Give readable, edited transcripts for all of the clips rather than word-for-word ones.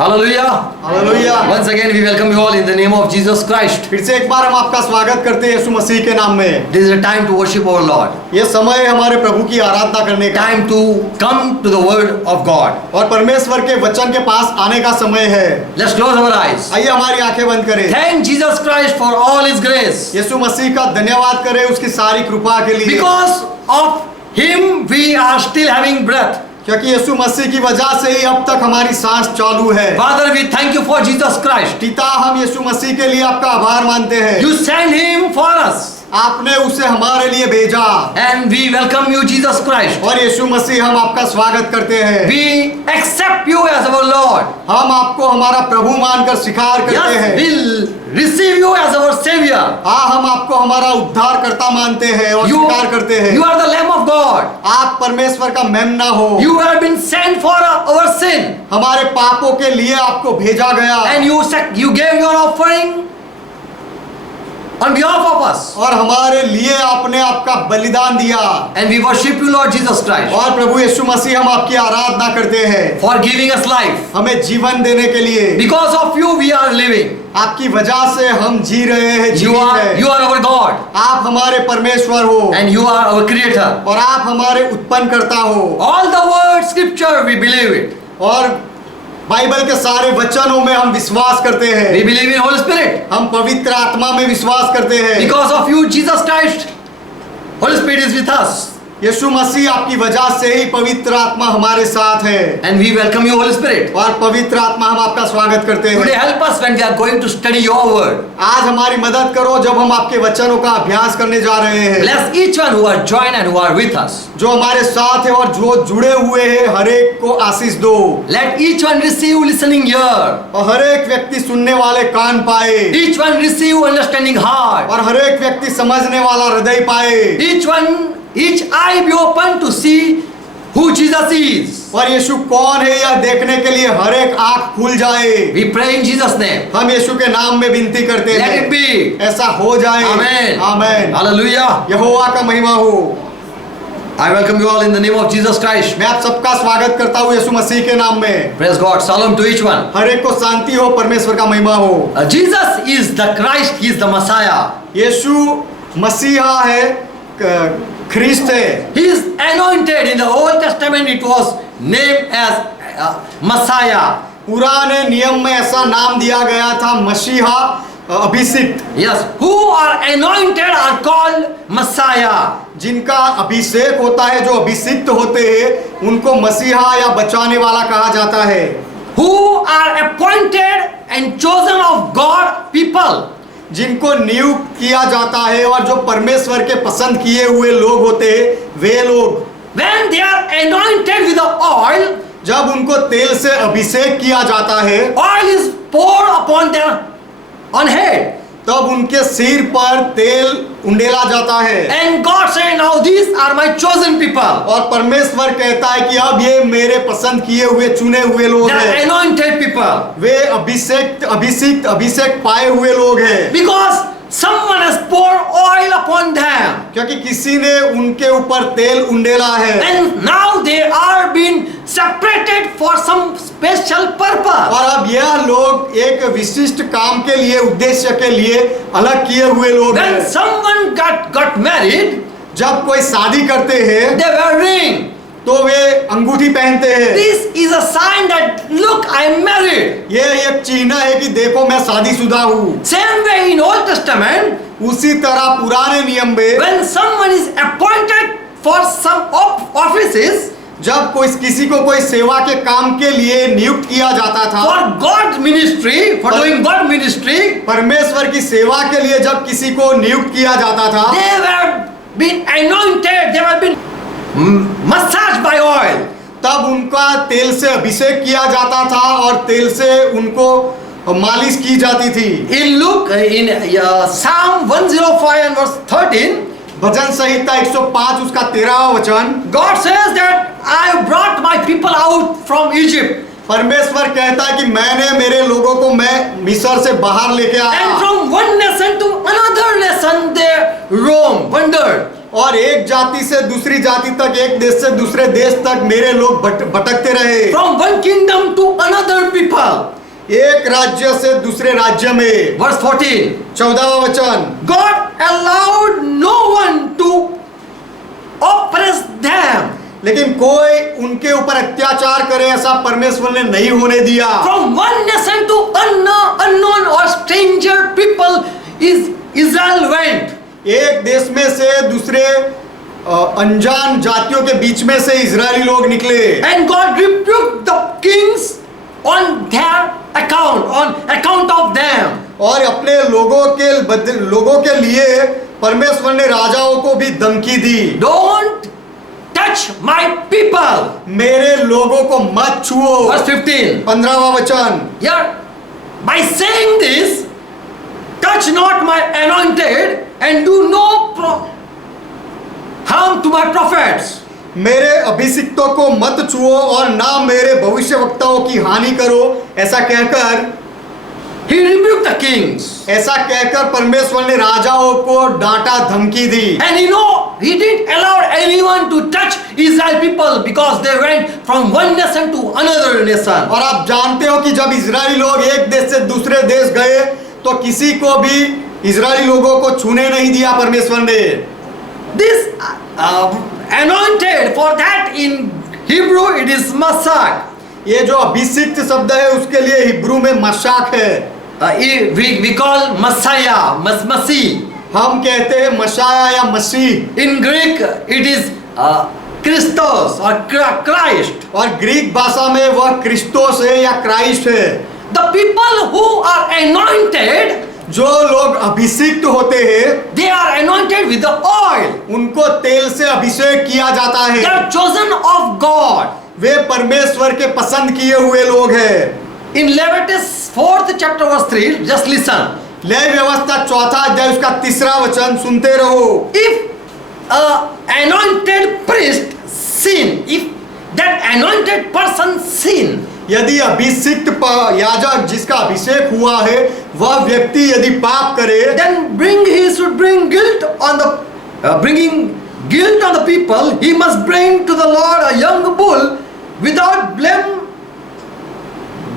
Hallelujah. Hallelujah. Once again we welcome you all in the name of Jesus Christ. फिर से एक बार हम आपका स्वागत करते हैं यीशु मसीह के नाम में। This is a time to worship our Lord. ये समय है हमारे प्रभु की आराधना करने का, Time to come to the word of God. और परमेश्वर के वचन के पास आने का समय है। Let's close our eyes. आइए हमारी आंखें बंद करें। Thank Jesus Christ for all his grace. यीशु मसीह का धन्यवाद करें उसकी सारी कृपा के लिए, Because of him we are still having breath. क्योंकि यीशु मसीह की वजह से ही अब तक हमारी सांस चालू है। Father, we thank you for Jesus Christ. पिता, हम यीशु मसीह के लिए आपका आभार मानते हैं। You sent him for us. आपने उसे हमारे लिए भेजा, And we welcome you, Jesus Christ. और यीशु मसीह हम आपका स्वागत करते हैं। We accept you as our Lord. हम आपको हमारा प्रभु मानकर स्वीकार करते Yes, हैं। we'll receive you as our Savior. हाँ, हम आपको हमारा उद्धारकर्ता मानते हैं और You, स्वीकार करते हैं। you are the Lamb of God. आप परमेश्वर का मेमना हो। You have been sent for our sin. हमारे पापों के लिए आपको भेजा गया, And you gave your offering on behalf of us. और हमारे लिए आपने आपका बलिदान दिया। And we worship you, Lord Jesus Christ, और प्रभु यीशु मसीह हम आपकी आराधना करते हैं, for giving us life. हमें जीवन देने के लिए। Because of you we are living. आपकी वजह से हम जी रहे हैं, You जीवित हैं। are our God. आप हमारे परमेश्वर हो, And you are our Creator. और आप हमारे उत्पन्नकर्ता हो। All the word scripture we believe it. और बाइबल के सारे वचनों में हम विश्वास करते We हैं। believe in Holy Spirit. हम पवित्र आत्मा में विश्वास करते हैं। Because of you, Jesus Christ, Holy Spirit is with us. यीशु मसीह आपकी वजह से ही पवित्र आत्मा हमारे साथ है, And we welcome you, Holy Spirit. और पवित्र आत्मा हम आपका स्वागत करते Today हैं। help us when we are going to study your word. आज हमारी मदद करो जब हम आपके वचनों का अभ्यास करने जा रहे हैं। Bless each one who are joined and who are with us. जो हमारे साथ है और जो जुड़े हुए हैं, हर एक को आशीष दो, Let each one receive listening ear. और हर एक व्यक्ति सुनने वाले कान पाए, Each one receive understanding heart. और हर एक व्यक्ति समझने वाला हृदय पाए, Each eye be open to see who Jesus is. और यीशु कौन है यह देखने के लिए हर एक आंख खुल जाए। We pray in Jesus' name. हम यीशु के नाम में विनती करते Let हैं, it be. ऐसा हो जाए। Amen. आमेन। Hallelujah. यहोवा का महिमा हो। I welcome you all in the name of Jesus Christ. मैं आप सबका स्वागत करता हूँ यीशु मसीह के नाम में। Praise God. Shalom to each one. हर एक को शांति हो, परमेश्वर का महिमा हो। Jesus is the Christ. He is the Messiah. यीशु मसीहा है, ख्रिस्त है। He is anointed. In the Old Testament it was named as Messiah. पुराने नियम में ऐसा नाम दिया गया था, मसीहा, अभिषिक्त। Yes, who are anointed are called Messiah. जिनका अभिषेक होता है, जो अभिषिक्त होते हैं, उनको मसीहा या बचाने वाला कहा जाता है। Who are appointed and chosen of God people. जिनको नियुक्त किया जाता है और जो परमेश्वर के पसंद किए हुए लोग होते हैं, वे लोग When they are anointed with the oil, जब उनको तेल से अभिषेक किया जाता है, oil is poured upon their on head. तब उनके सिर पर तेल उंडेला जाता है, And God said, now these are my chosen people. और परमेश्वर कहता है कि अब ये मेरे पसंद किए हुए चुने हुए लोग They are हैं। anointed people. वे अभिषेक पाए हुए लोग हैं, Because someone has poured oil upon them. क्योंकि किसी ने उनके ऊपर तेल उंडेला है, And now they are being separated for some special purpose. और अब यह लोग एक विशिष्ट काम के लिए, उद्देश्य के लिए अलग किए हुए लोग When हैं। someone got married, जब कोई शादी करते हैं they wear ring. तो वे अंगूठी पहनते हैं। This is a sign that look, I am married. ये एक चिन्ह है कि देखो मैं शादीशुदा हूँ। Same way in Old Testament, उसी तरह पुराने नियम में when someone is appointed for some offices, जब किसी को कोई सेवा के काम के लिए नियुक्त किया जाता था, for God ministry, for doing God ministry, परमेश्वर की सेवा के लिए जब किसी को नियुक्त किया जाता था, they were being anointed, they were being massaged by oil. तब उनका तेल से अभिषेक किया जाता था और तेल से उनको मालिश की जाती थी। In Luke, in Psalm 105 and verse 13, भजन संहिता 105 उसका 13वां वचन, God says that I brought my people out from Egypt. परमेश्वर कहता है कि मैंने मेरे लोगों को मैं मिस्र से बाहर लेके And आया, from one nation to another nation they roam, wandered. और एक जाति से दूसरी जाति तक, एक देश से दूसरे देश तक मेरे लोग भटकते रहे। From one kingdom to another people. एक राज्य से दूसरे राज्य में। Verse 14. 14वां वचन, God allowed no one to oppress them. लेकिन कोई उनके ऊपर अत्याचार करे ऐसा परमेश्वर ने नहीं होने दिया। From one nation to unknown or stranger people is Israel went. एक देश में से दूसरे अनजान जातियों के बीच में से इजरायली लोग निकले। And God rebuked the kings on their on account of them. और अपने लोगों के लिए परमेश्वर ने राजाओं को भी धमकी दी। Don't touch my people. मेरे लोगों को मत छुओ। Verse 15. 15वां वचन, Yeah, by saying this, touch not my anointed and do no harm to my prophets. मेरे अभिषिक्तों को मत छुओ और ना मेरे भविष्यवक्ताओं की हानि करो, ऐसा कहकर He rebuked the kings. ऐसा कहकर परमेश्वर ने राजाओं को डांटा, धमकी दी। And he didn't allow anyone to touch Israel people because they went from one nation to another nation. और आप जानते हो कि जब इजरायली लोग एक देश से दूसरे देश गए तो किसी को भी इजरायली लोगों को छूने नहीं दिया परमेश्वर ने। This anointed, for that in Hebrew it is Mashak. ये जो अभिषिक्त शब्द है उसके लिए हिब्रू में मशाक है। We call Messiah, Masih. हम कहते हैं मशाया या मसीह। In Greek it is Christos or Christ. और ग्रीक भाषा में वह क्रिस्टोस है या क्राइस्ट है। The people who are anointed, जो लोग अभिषिक्त होते हैं, they are anointed with the oil. उनको तेल से अभिषेक किया जाता They है। are chosen of God. वे परमेश्वर के पसंद किए हुए लोग हैं। In Leviticus 4th chapter verse 3, just listen. Levy व्यवस्था 4वां अध्याय उसका 3रा वचन सुनते रहो। If anointed priest sin, if that anointed person sin, यदि अभिषिक्त याजक जिसका अभिषेक हुआ है वह व्यक्ति यदि पाप करे, then he should bring guilt on the bringing guilt on the people. He must bring to the Lord a young bull without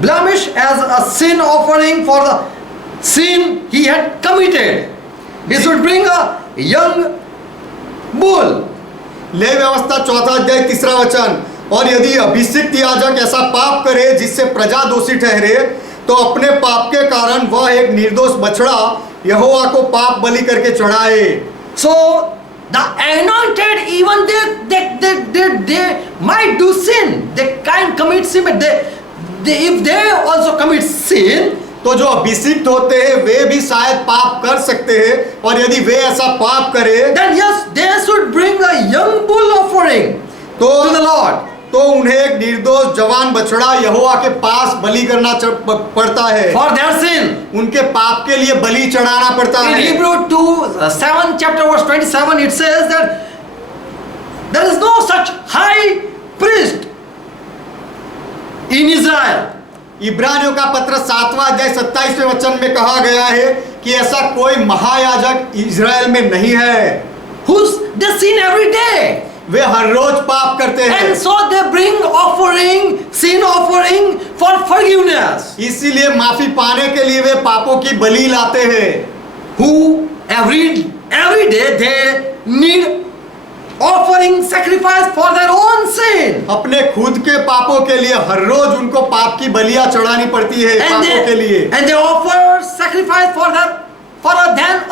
blemish as a sin offering for the sin he had committed. He should bring a young bull. लेवी व्यवस्था 4वां अध्याय 3रा वचन, और यदि अभिषिक्त याजक ऐसा पाप करे जिससे प्रजा दोषी ठहरे तो अपने पाप के कारण वह एक निर्दोष बछड़ा यहोवा को पाप बलि करके चढ़ाए। So the anointed, even they might do sin, they can commit sin, but if they also commit sin, तो जो अभिषिक्त होते हैं वे भी शायद पाप कर सकते हैं, और यदि वे ऐसा पाप करे then yes, they should bring a young bull offering to the Lord. तो उन्हें एक निर्दोष जवान बछड़ा यहोवा के पास बलि करना पड़ता है। For their sin. उनके पाप के लिए बलि चढ़ाना पड़ता In है। Hebrew 7 chapter verse 27 it says that there is no such high priest in Israel. इब्रानियों का पत्र 7वां अध्याय 27वें वचन में कहा गया है कि ऐसा कोई महायाजक इज़राइल में नहीं है। They sin every day. वे हर रोज पाप करते हैं। And so they bring sin offering for forgiveness. इसीलिए माफी पाने के लिए वे पापों की बलि लाते हैं। Who every day they need offering sacrifice for their own sin. अपने खुद के पापों के लिए हर रोज उनको पाप की बलियां चढ़ानी पड़ती है पापों के लिए। And they offer sacrifice for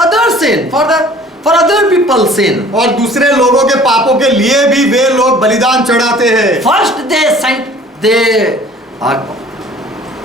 other sin, for other people's sin. और दूसरे लोगों के पापों के लिए भी वे लोग बलिदान चढ़ाते हैं। First they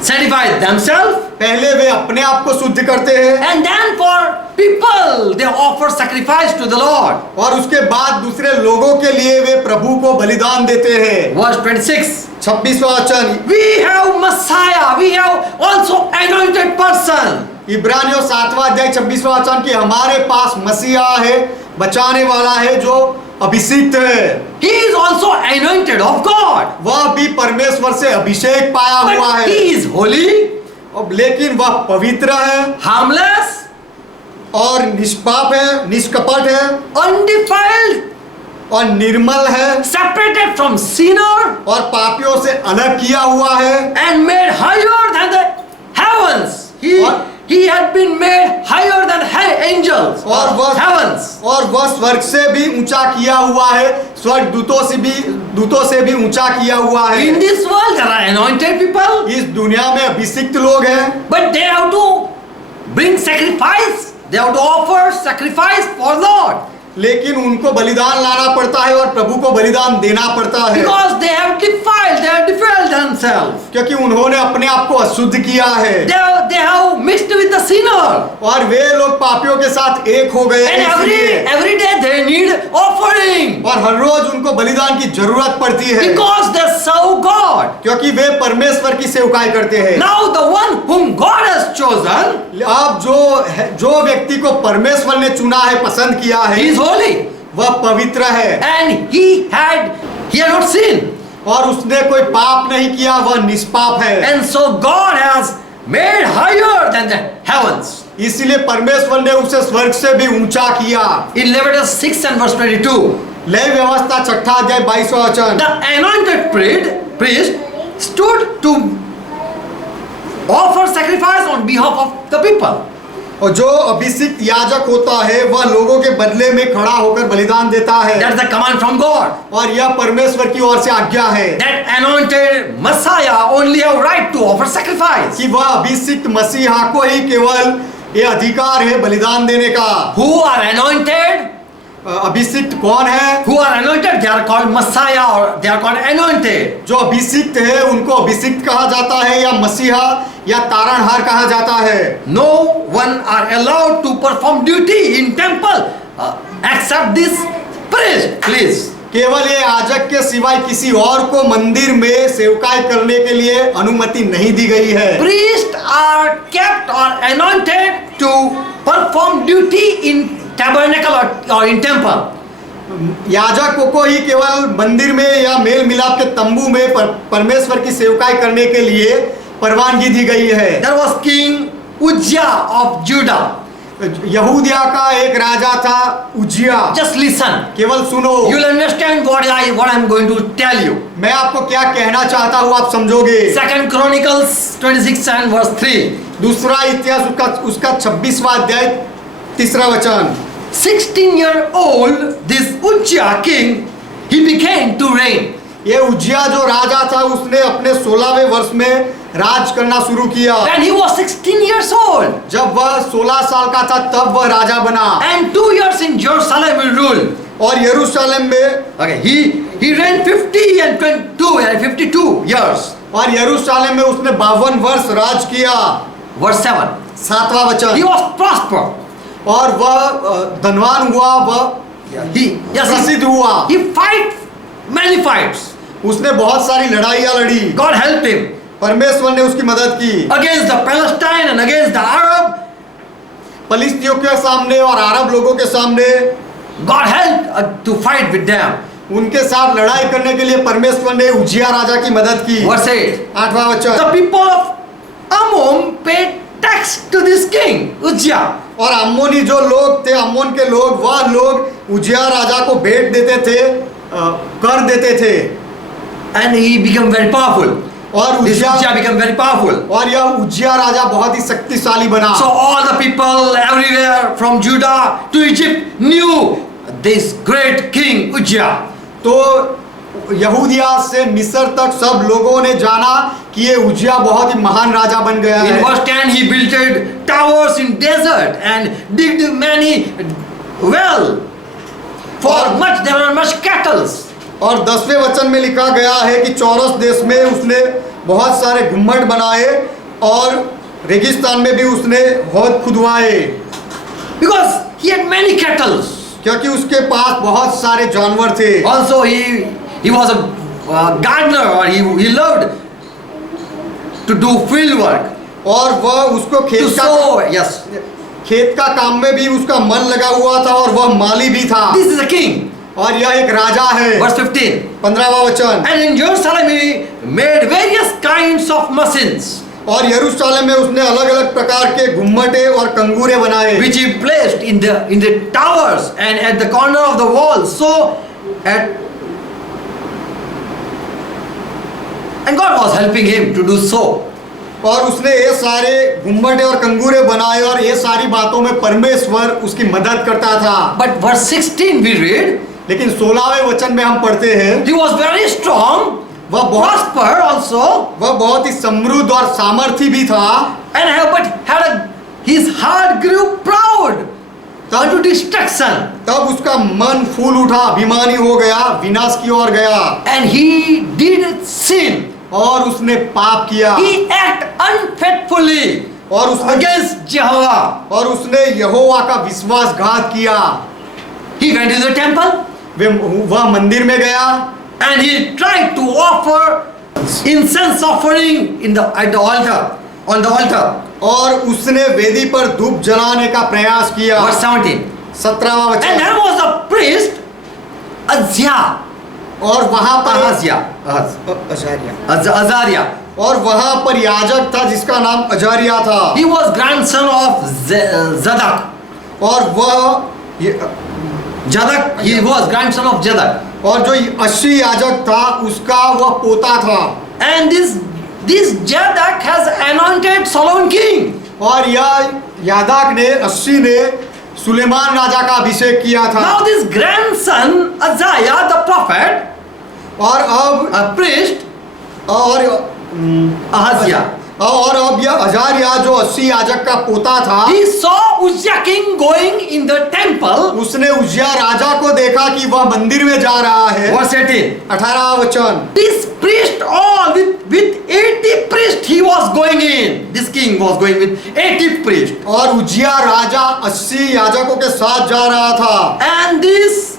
sanctify themselves. पहले वे अपने आप को शुद्ध करते हैं। And then for people they offer sacrifice to the Lord. और उसके बाद दूसरे लोगों के लिए वे प्रभु को बलिदान देते हैं। Verse 26. 26वां वचन, We have Messiah, we have also anointed person. इब्रानियों 7वां अध्याय 26वां वचन कि हमारे पास मसीहा है, बचाने वाला है जो अभिषिक्त है। He is also anointed of God. वह भी परमेश्वर से अभिषेक पाया हुआ But है। he is holy, लेकिन वह पवित्र है, harmless, और निष्पाप है, निष्कपट है undefiled, और निर्मल है separated from sinner, और पापियों से अलग किया हुआ है and made higher than the heavens. He had been made higher than angels और or वह heavens. और वह स्वर्ग से भी ऊंचा किया हुआ है, स्वर्ग दूतों से भी ऊंचा किया हुआ है। In this world there are anointed people, इस दुनिया में अभिषिक्त लोग हैं, but they have to bring sacrifice. They have to offer sacrifice for Lord. लेकिन उनको बलिदान लाना पड़ता है और प्रभु को बलिदान देना पड़ता है, Because they have defiled themselves. क्योंकि उन्होंने अपने आप को अशुद्ध किया है They have mixed with the sinner. और वे लोग पापियों के साथ एक हो गए And इसलिए। every day they need offering. और हर रोज उनको बलिदान की जरूरत पड़ती है, Because they serve God. क्योंकि वे परमेश्वर की सेवकाई करते हैं। Now the one whom God has chosen, अब जो व्यक्ति को परमेश्वर ने चुना है, पसंद किया है, he is holy. वह पवित्र है And he had not sinned. और उसने कोई पाप नहीं किया, वह निष्पाप है। And so God has made higher than the heavens. इसलिए परमेश्वर ने उसे स्वर्ग से भी ऊंचा किया। In Leviticus 6 and verse 22, levy व्यवस्था 6 अध्याय 22वां वचन। the anointed priest stood to offer sacrifice on behalf of the people. और जो अभिषिक्त याजक होता है वह लोगों के बदले में खड़ा होकर बलिदान देता है। That's the command from God. और यह परमेश्वर की ओर से आज्ञा है That anointed Messiah only have right to offer sacrifice. कि वह अभिषिक्त मसीहा को ही केवल ये अधिकार है बलिदान देने का। Who are anointed? अभिषिक्त कौन है? Who are anointed? They are called Messiah or they are called anointed. जो अभिषिक्त है उनको अभिषिक्त कहा जाता है या मसीहा या तारणहार कहा जाता है। No one are allowed to perform duty in temple except this priest. Please. केवल ये याजक के सिवाय किसी और को मंदिर में सेवकाई करने के लिए अनुमति नहीं दी गई है। Priests are kept or anointed to perform duty in tabernacle or in temple. याजकों को ही केवल मंदिर में या मेल मिलाप के तंबू में परमेश्वर की सेवकाई करने के लिए परवानगी दी गई है। There was King Uzziah of Judah. यहूदिया का एक राजा था उज्जिया। Just listen. केवल सुनो, You will understand what I'm going to tell you. मैं आपको क्या कहना चाहता हूँ आप समझोगे। 2 Chronicles 26 and verse 3. दूसरा इतिहास उसका 26वां अध्याय 3रा वचन। 16-year-old this Uzziah king, he began to reign. ये उज्जिया जो राजा था उसने अपने 16वें वर्ष में राज करना शुरू किया। When he was 16 years old. जब वह 16 साल का था तब वह राजा बना। And 2 years in Jerusalem he ruled. और यरूशलेम में Okay, he reigned 50 and 52 years. और यरूशलेम में उसने 52 वर्ष राज किया। Verse 7. 7वां वचन। He was prospered. और वह धनवान हुआ, वह प्रसिद्ध हुआ। He fight many fights. उसने बहुत सारी लड़ाइयाँ लड़ी। God helped him परमेश्वर ने उसकी मदद की। against the Palestine and against the Arab. फलिस्तियों के सामने और अरब लोगों के सामने God helped to fight with them. उनके साथ लड़ाई करने के लिए परमेश्वर ने उज्जिया राजा की मदद की। Verse 8. 8वां वचन। The people of Ammon paid tax to this king Uzziah. और अम्मोनी जो लोग थे, अम्मोन के लोग, वह लोग उज्जिया राजा को भेंट देते थे, कर देते थे। And he became very powerful. और This उज्जिया Uzziah became very powerful. और यह उज्जिया राजा बहुत ही शक्तिशाली बना। So all the people everywhere from Judah to Egypt knew this great king Uzziah. तो यहूदिया से मिस्र तक सब लोगों ने जाना कि ये उज्जिया बहुत ही महान राजा बन गया In है। verse 10 he built towers in desert and digged many well. For much there were much cattle. और 10वें वचन में लिखा गया है कि चौरस देश में उसने बहुत सारे गुम्मट बनाए और रेगिस्तान में भी उसने हौद खुदवाए। Because he had many cattle. क्योंकि उसके पास बहुत सारे जानवर थे। Also he was a gardener or he loved to do field work. और वह उसको To sow. Yes. खेत का काम में भी उसका मन लगा हुआ था और वह माली भी था। This is a king. और यह एक राजा है। Verse 15. 15वां वचन। And in Jerusalem he made various kinds of machines. और यरूशलेम में उसने अलग अलग प्रकार के गुम्मटे और कंगूरे बनाए, which he placed in the towers and at the corner of the wall. And God was helping him to do so. और उसने ये सारे गुम्मटे और कंगूरे बनाए और ये सारी बातों में परमेश्वर उसकी मदद करता था। But verse 16 we read, लेकिन 16वें वचन में हम पढ़ते हैं, he was very strong, वह prosper also, बहुत ही समृद्ध और सामर्थी भी था, but his heart grew proud unto destruction, तब उसका मन फूल उठा, अभिमानी हो गया, विनाश की ओर गया, and he did sin. और उसने पाप किया, He acted unfaithfully और उसने against Jehovah. और उसने यहोवा का विश्वासघात किया। He went to the temple वह मंदिर में गया and he tried to offer incense offering at the altar, on the altar. और उसने वेदी पर धूप जलाने का प्रयास किया। Verse 17. 17वां And वचन, there was a priest, Azariah, और वहां पर Azariah. और वहां पर याजक था जिसका नाम अजारिया था, He was grandson of Zadok. और वह Zadok, he was grandson of Zadok. और जो 80 याजक था उसका वह पोता था। And this Zadok has anointed Solomon king. और यह यादक ने 80 ने सुलेमान राजा का अभिषेक किया था। Now this grandson Azariah the prophet, और अब a priest, और Ahaziah, और अब यह अजारिया जो 80 याजक का पोता था, he saw Uzziah king going in the temple. उसने उज्जिया राजा को देखा कि वह मंदिर में जा रहा है। Verse 18. 18वां वचन, This priest all with 80 priests he was going in. This king was going with 80 priests. और उज्जिया राजा 80 याजकों के साथ जा रहा था। And this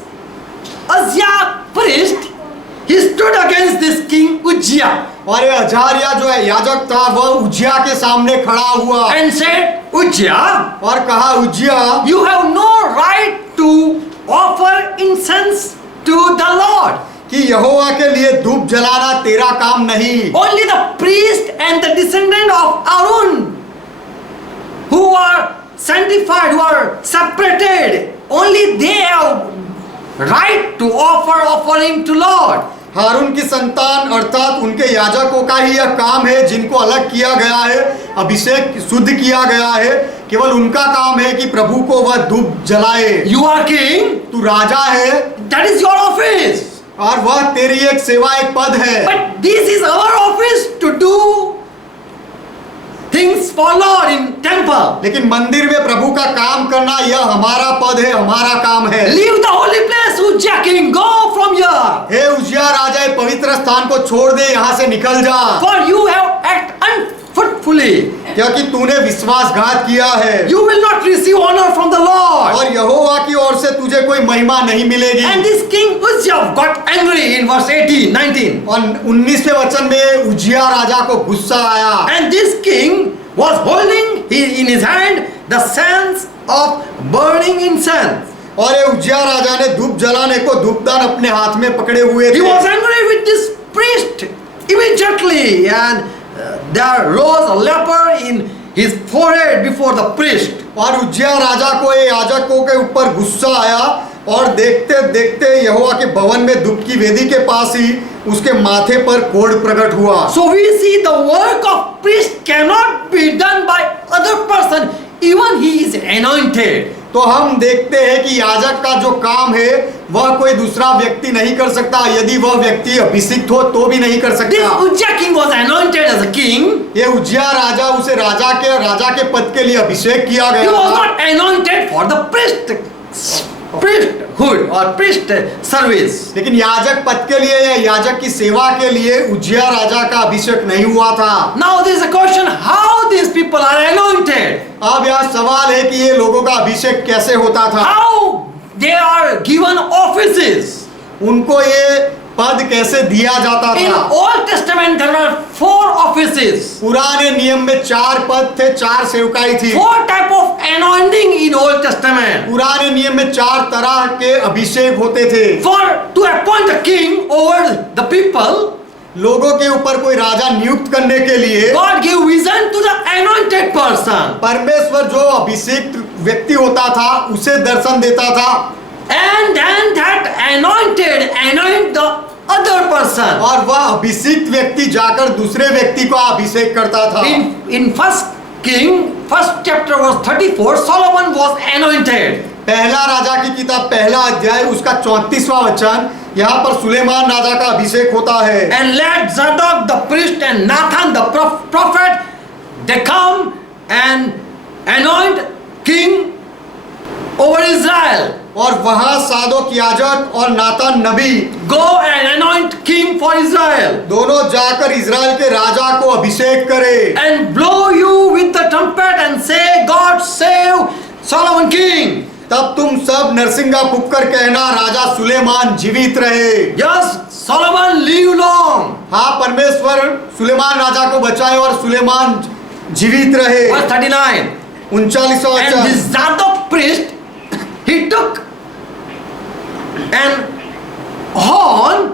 Azariah priest, he stood against this king Uzziah और ये अजारिया जो है याजक था वह उज्जिया के सामने खड़ा हुआ and said, Uzziah, और कहा, उज्जिया you have no right to offer incense to the Lord. कि यहोवा के लिए धूप जलाना तेरा काम नहीं। Only the priest and the descendant of Aaron who are sanctified, who are separated, only they have right to offer offering to Lord. हारून की संतान अर्थात उनके याजकों का ही यह काम है जिनको अलग किया गया है, अभिषेक शुद्ध किया गया है, केवल उनका काम है कि प्रभु को वह धूप जलाए। You are king, तू राजा है that is your office. और वह तेरी एक सेवा, एक पद है। But this is our office to do things for Lord in temple. लेकिन मंदिर में प्रभु का काम करना यह हमारा पद है, हमारा काम है। Leave the holy place, Uzziah king, go from here. हे उज्जिया राजा, ये पवित्र स्थान को छोड़ दे, यहाँ से निकल जा, For you have acted unfruitfully. क्योंकि तूने विश्वासघात किया है You will not receive honor from the Lord. और यहोवा की ओर से तुझे कोई महिमा नहीं मिलेगी। And this king Uzziah got angry in verse 18, 19. और 19वें वचन में उज्जिया राजा को गुस्सा आया And this king was holding in his hand the sands of burning incense. और ये उज्जिया राजा ने धूप जलाने को धूपदान अपने हाथ में पकड़े हुए He थे। was angry with this priest immediately, and there rose a leper in his forehead before the priest. और उज्जिया राजा को ये याजकों के ऊपर गुस्सा आया और देखते देखते यहोवा के भवन में धूप की वेदी के पास ही उसके माथे पर कोढ़ प्रकट हुआ। So we see the work of priest cannot be done by other person, even he is anointed. तो हम देखते हैं कि याजक का जो काम है वह कोई दूसरा व्यक्ति नहीं कर सकता, यदि वह व्यक्ति अभिषिक्त हो तो भी नहीं कर This सकता। Uzziah king was anointed as a king. ये उज्जिया राजा, उसे राजा के पद के लिए अभिषेक किया He गया was था, not anointed for the priesthood or priest service. लेकिन याजक पद के लिए या याजक की सेवा के लिए उज्जिया राजा का अभिषेक नहीं हुआ था। Now there is a question how these people are anointed. अब यह सवाल है कि ये लोगों का अभिषेक कैसे होता था, How they are given offices. उनको ये पद कैसे दिया जाता In था। Old Testament there were 4 offices. पुराने नियम में 4 पद थे, 4 सेवकाई थी। 4 type of anointing in Old Testament. पुराने नियम में 4 तरह के अभिषेक होते थे। For to appoint a king over the people, लोगों के ऊपर कोई राजा नियुक्त करने के लिए God gave vision to the anointed person. परमेश्वर जो अभिषेक व्यक्ति होता था उसे दर्शन देता था, And then that anoint the other person. और वह अभिषिक्त व्यक्ति जाकर दूसरे व्यक्ति को अभिषेक करता था। In First King, first chapter verse 34, Solomon was anointed. पहला राजा की किताब पहला अध्याय उसका 34वां वचन, यहाँ पर सुलेमान राजा का अभिषेक होता है। And let Zadok the priest and Nathan the prophet, they come and anoint king over Israel. और वहां सादोक याजक और नातान नबी Go and anoint king for Israel. दोनों जाकर इजराइल के राजा को अभिषेक करे And blow you with the trumpet and say, God save Solomon king. तब तुम सब नरसिंगा फूंककर कहना, राजा सुलेमान जीवित रहे। Yes, Solomon live long. हाँ, परमेश्वर सुलेमान राजा को बचाए और सुलेमान जीवित रहे। Verse 39. 39वां And वचन, this Zadok priest, he took an horn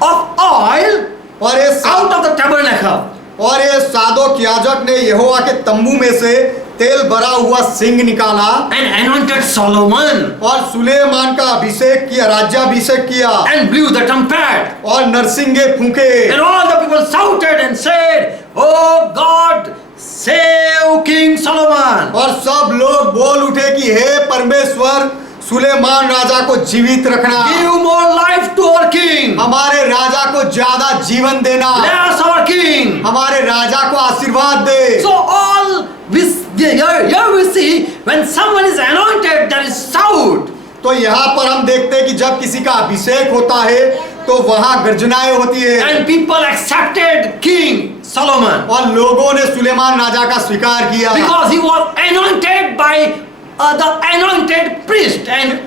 of oil और ये out of the tabernacle. और ये सादोक याजक ने यहोवा के तंबू में से तेल भरा हुआ सिंह निकाला And anointed Solomon और सुलेमान का अभिषेक किया, राज्याभिषेक किया and blew the trumpet. और नरसिंगे फूंके। And all the people shouted and said, Oh God, save King Solomon. और सब लोग बोल उठे कि हे परमेश्वर, सुलेमान राजा को जीवित रखना, Give more life to our king. हमारे राजा को ज्यादा जीवन देना, Bless our king. हमारे राजा को आशीर्वाद दे। So all here we see when someone is anointed, there is shout. तो यहाँ पर हम देखते हैं कि जब किसी का अभिषेक होता है तो वहाँ गर्जनाएं होती है And people accepted King Solomon और लोगों ने सुलेमान राजा का स्वीकार किया because he was anointed by the anointed priest and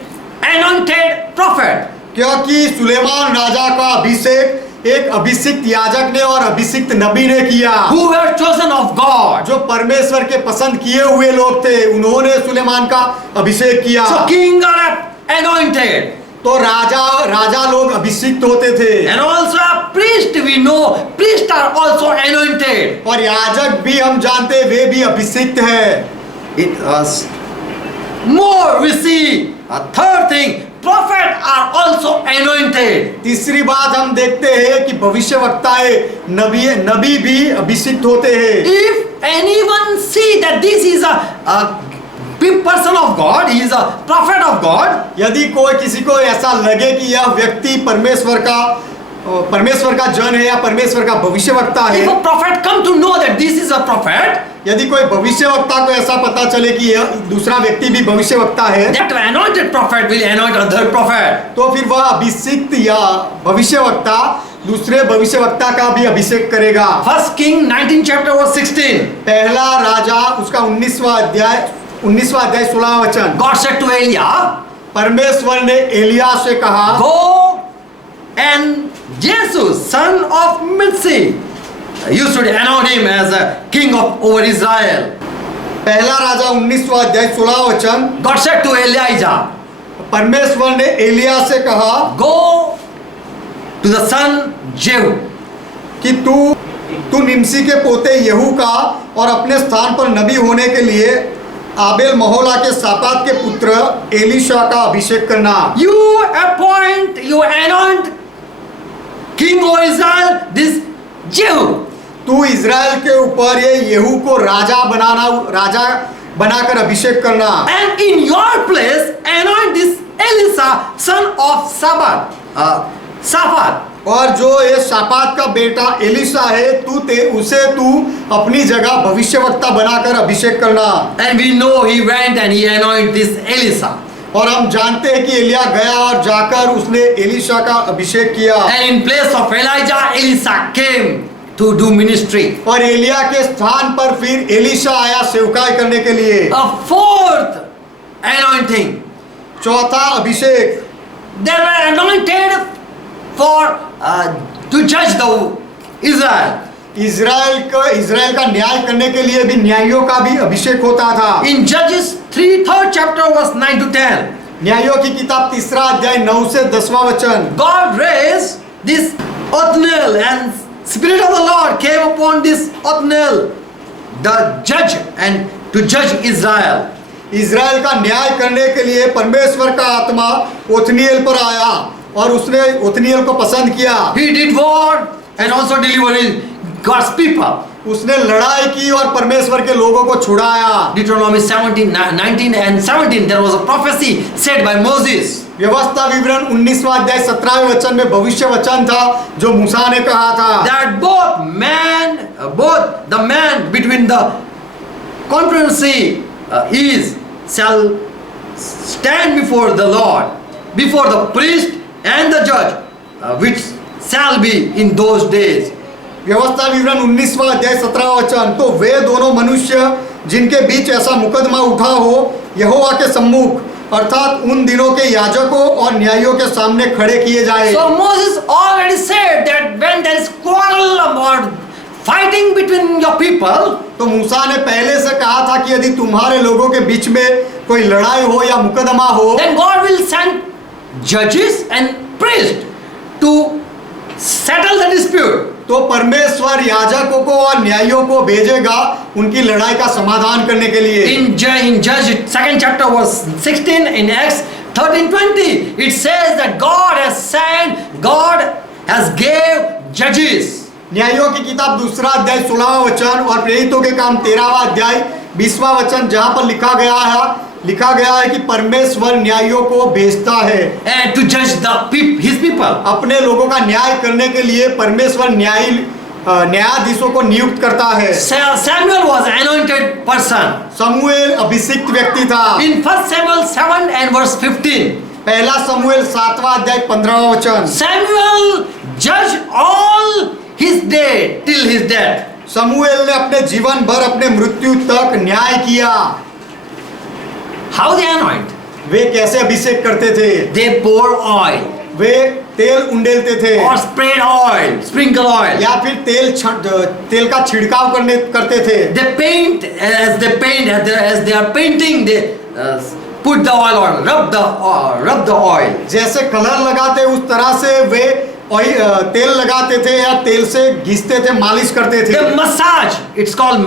anointed prophet. क्योंकि सुलेमान राजा का अभिषेक एक अभिषिक्त याजक ने और अभिषिक्त नबी ने किया, Who were chosen of God. जो परमेश्वर के पसंद किए हुए लोग थे, उन्होंने सुलेमान का अभिषेक किया। So king are anointed. तो राजा लोग अभिषिक्त होते थे And also a priest, we know priests are also anointed. और याजक भी हम जानते हैं वे भी अभिषिक्त है। It was more we see a third thing, prophet are also anointed. तीसरी बात हम देखते हैं कि भविष्यवक्ताएं नबी भी अभिषिक्त होते हैं। If anyone see that this is a big person of God, he is a prophet of God, यदि कोई किसी को ऐसा लगे कि यह व्यक्ति परमेश्वर का जन है या परमेश्वर का भविष्यवक्ता if है, a prophet come to know that this is a prophet, यदि कोई भविष्यवक्ता को ऐसा पता चले कि यह दूसरा व्यक्ति भी भविष्यवक्ता है, that anointed prophet will anoint other prophet. तो फिर वह अभिषिक्त या भविष्यवक्ता दूसरे भविष्यवक्ता का भी अभिषेक करेगा। First King 19 chapter verse 16. पहला राजा उसका 19वां अध्याय 16वां वचन, God said to Elijah, परमेश्वर ने एलिया से कहा, go and Jesus, son of Mitzi, you should anoint him as a king of over Israel. पहला राजा 19वां अध्याय 16वां वचन, God said to Elijah, परमेश्वर ने एलिया से कहा go to the son Jehu. कि तू निमसी के पोते यहू का और अपने स्थान पर नबी होने के लिए आबेल महोला के सापात के पुत्र एलीशा का अभिषेक करना। You anoint king of Israel, this Jehu. तू इज़राइल के ऊपर ये यहू को राजा बनाकर अभिषेक करना। And in your place anoint this Elisha, son of Shaphat. और जो ये शापात का बेटा एलिशा है उसे तू अपनी जगह भविष्यवक्ता बनाकर अभिषेक करना। And we know he went and he anointed this Elisha. और हम जानते हैं कि एलिया गया और जाकर उसने एलिशा का अभिषेक किया। And in place of Elijah, Elisha came to do ministry. और एलिया के स्थान पर फिर एलिशा आया सेवकाई करने के लिए। A fourth anointing. चौथा अभिषेक, They were anointed for to judge the Israel. Israel का न्याय करने के लिए भी न्यायियों का भी अभिषेक होता था। In Judges 3rd chapter verse 9 to 10. न्यायों की किताब 3 अध्याय 9 से 10वां वचन, God raised this Othniel, and Spirit of the Lord came upon this Othniel, the judge, and to judge Israel. Israel का न्याय करने के लिए परमेश्वर का आत्मा ओथनिएल पर आया और उसने ओथनिएल को पसंद किया। He did war and also delivered God's people. उसने लड़ाई की और परमेश्वर के लोगों को छुड़ाया। Deuteronomy 17, 19 and 17, there was a prophecy said by Moses. व्यवस्था विवरण 19वां अध्याय 17वें वचन में भविष्य वचन था जो मूसा ने कहा था That both the man between the controversy shall stand before the Lord, before the priest and the judge, which shall be in those days. व्यवस्था विवरण 19वां अध्याय 17वां वचन, तो वे दोनों मनुष्य जिनके बीच ऐसा मुकदमा उठा हो यहोवा के सम्मुख अर्थात उन दिनों के याजकों और न्यायियों के सामने खड़े किए जाए। So Moses already said that when there is quarrel or fighting between your people, तो मूसा ने पहले से कहा था कि यदि तुम्हारे लोगों के बीच में कोई लड़ाई हो या मुकदमा हो, then God will send judges and priests to settle the dispute. तो परमेश्वर याजकों को और न्यायियों को भेजेगा उनकी लड़ाई का समाधान करने के लिए। In Judge 2nd chapter verse 16, in Acts 13:20, it says that God has gave judges. न्यायियों की किताब 2 अध्याय 16वां वचन और प्रेरितों के काम 13वां अध्याय 20वां वचन जहां पर लिखा गया है कि परमेश्वर न्यायियों को भेजता है And to judge his people. अपने लोगों का न्याय करने के लिए परमेश्वर न्यायाधीशों को नियुक्त करता है। Samuel was an anointed person. शमूएल अभिषिक्त व्यक्ति था। In 1 Samuel 7 and verse 15, पहला शमूएल 7वां अध्याय 15वां वचन, Samuel judged all his day till his death. शमूएल ने अपने जीवन भर अपने मृत्यु तक न्याय किया। How they anoint? वे कैसे अभिषेक करते थे? They pour oil वे तेल उंडेलते थे or spread oil, sprinkle oil. या फिर तेल का छिड़काव करते थे। They paint as they are painting. They put the oil on, rub the oil. जैसे कलर लगाते उस तरह से वे तेल लगाते थे या तेल से घिसते थे, मालिश करते थे। They massage. It's called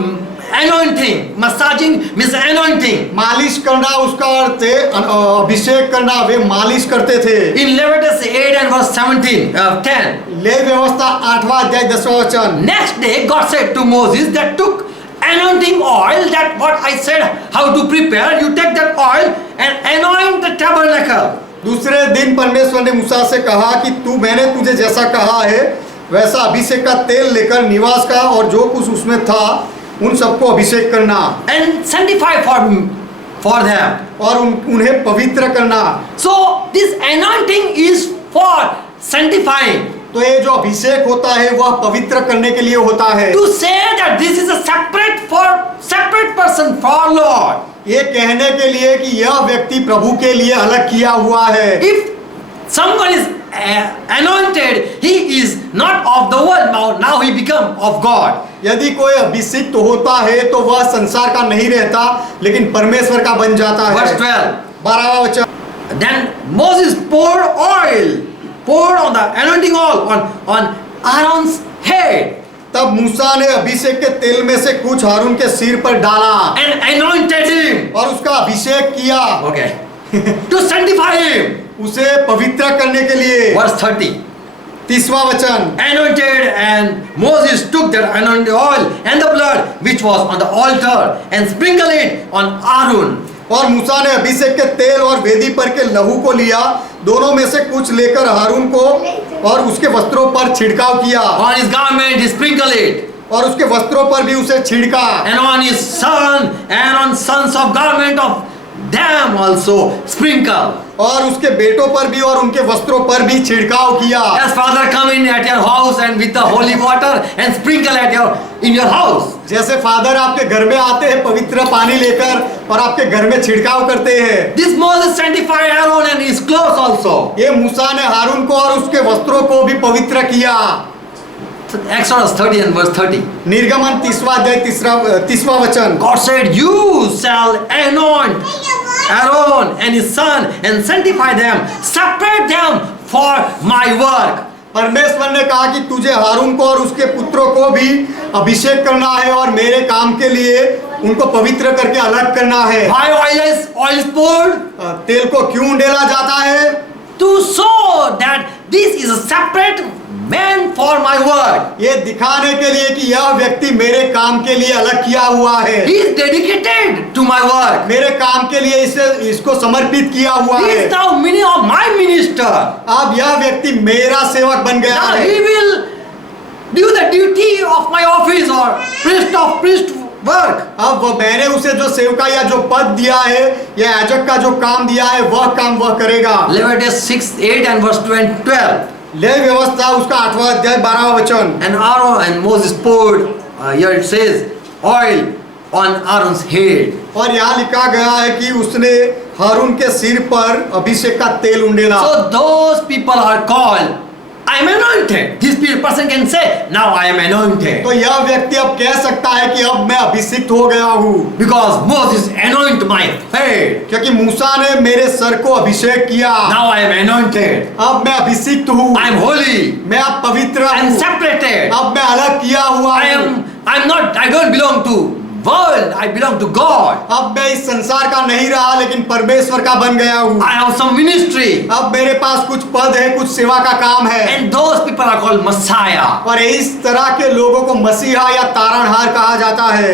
anointing. Massaging means anointing. मालिश करना उसका अर्थ है अभिषेक करना। वे मालिश करते थे। In Leviticus 8 and verse 10. Levy व्यवस्था 8वां अध्याय 10वां वचन, Next day God said to Moses that took anointing oil, that what I said how to prepare, you take that oil and anoint the tabernacle. दूसरे दिन परमेश्वर ने मूसा से कहा कि मैंने तुझे जैसा कहा है वैसा अभिषेक का तेल लेकर निवास का और जो कुछ उसमें था उन सबको अभिषेक करना And sanctify for them. और उन्हें पवित्र करना। So this anointing is for sanctifying. तो ये जो अभिषेक होता है वह पवित्र करने के लिए होता है। To say that this is a separate person for Lord. ये कहने के लिए कि यह व्यक्ति प्रभु के लिए अलग किया हुआ है। If someone is anointed, he is not of the world, now he become of God. यदि कोई अभिषिक्त होता है तो वह संसार का नहीं रहता लेकिन परमेश्वर का बन जाता है। Verse 12. 12वां वचन, Then Moses poured on the anointing oil on Aaron's head तब मूसा ने अभिषेक के तेल में से कुछ हारून के सिर पर डाला and anointed him. और उसका अभिषेक किया। Okay. To sanctify him. उसे पवित्र करने के लिए। Verse 30. 30वां वचन, Anointed, and Moses took that anointed oil and the blood which was on the altar and sprinkled it on Aaron. और मूसा ने अभिषेक के तेल और वेदी पर के लहू को लिया, दोनों में से कुछ लेकर हारून को और उसके वस्त्रों पर छिड़काव किया। On his garment he sprinkled it. और उसके वस्त्रों पर भी उसे छिड़का। And on his son and on sons of garment of them also sprinkle. और उसके बेटों पर भी और उनके वस्त्रों पर भी छिड़काव किया। As father come in at your house and with the holy water and sprinkle in your house. जैसे फादर आपके घर में आते हैं पवित्र पानी लेकर और आपके घर में छिड़काव करते हैं। This Moses sanctified Aaron and his clothes also. ये मूसा ने हारून को और उसके वस्त्रों को भी पवित्र किया। Exodus 30 and verse 30. निर्गमन 30वां अध्याय 30वां वचन, God said, you shall anoint Aaron and his son and sanctify them, separate them for my work. परमेश्वर ने कहा कि तुझे हारून को और उसके पुत्रों को भी अभिषेक करना है और मेरे काम के लिए उनको पवित्र करके अलग करना है। Why oil is poured? तेल को क्यों उंडेला जाता है? To show that this is a separate man for my work. ये दिखाने के लिए कि यह व्यक्ति मेरे काम के लिए अलग किया हुआ है, He is dedicated to my work. मेरे काम के लिए इसको समर्पित किया हुआ He है। is now of my minister. अब यह व्यक्ति मेरा सेवक बन गया Now है। he will do the duty of my office or priest work. अब मैंने उसे जो सेवका या जो पद दिया है या याजक का जो काम दिया है वह काम वह करेगा। Leviticus 6:8 and verse 12. लेवी व्यवस्था उसका 8वां अध्याय 12वां वचन। And Aaron and Moses poured, here it says, oil on Aaron's head. और यहाँ लिखा गया है कि उसने हारून के सिर पर अभिषेक का तेल उंडेला। So those people are called, I am anointed. This person can say, now I am anointed. तो यह व्यक्ति अब कह सकता है कि अब मैं अभिषिक्त हो गया हूँ, Because Moses anointed my head. क्योंकि मूसा ने मेरे सर को अभिषेक किया। Now I am anointed. अब मैं अभिषिक्त हूँ, I am holy. मैं अब पवित्र I am हूँ, separated. अब मैं अलग किया हुआ हूँ। I don't belong to world. I belong to God. अब मैं इस संसार का नहीं रहा लेकिन परमेश्वर का बन गया हूँ। I have some ministry. अब मेरे पास कुछ पद है, कुछ सेवा का काम है। And those people are called Messiah. और इस तरह के लोगों को मसीहा या तारणहार कहा जाता है।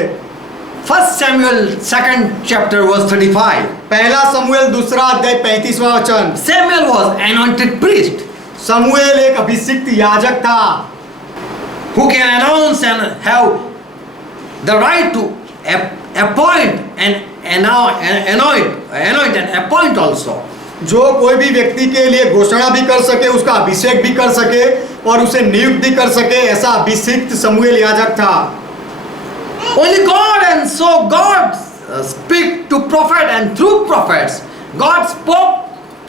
1 Samuel 2nd chapter verse 35. पहला शमूएल 2 अध्याय 35वां वचन। Samuel was anointed priest शमूएल एक अभिषिक्त याजक था, who can announce and have the right to appoint and anoint and appoint also. जो कोई भी व्यक्ति के लिए घोषणा भी कर सके, उसका अभिषेक भी कर सके और उसे नियुक्त भी कर सके, ऐसा अभिषिक्त शमूएल याजक था। Only God, and so God speak to prophet and through prophets. God spoke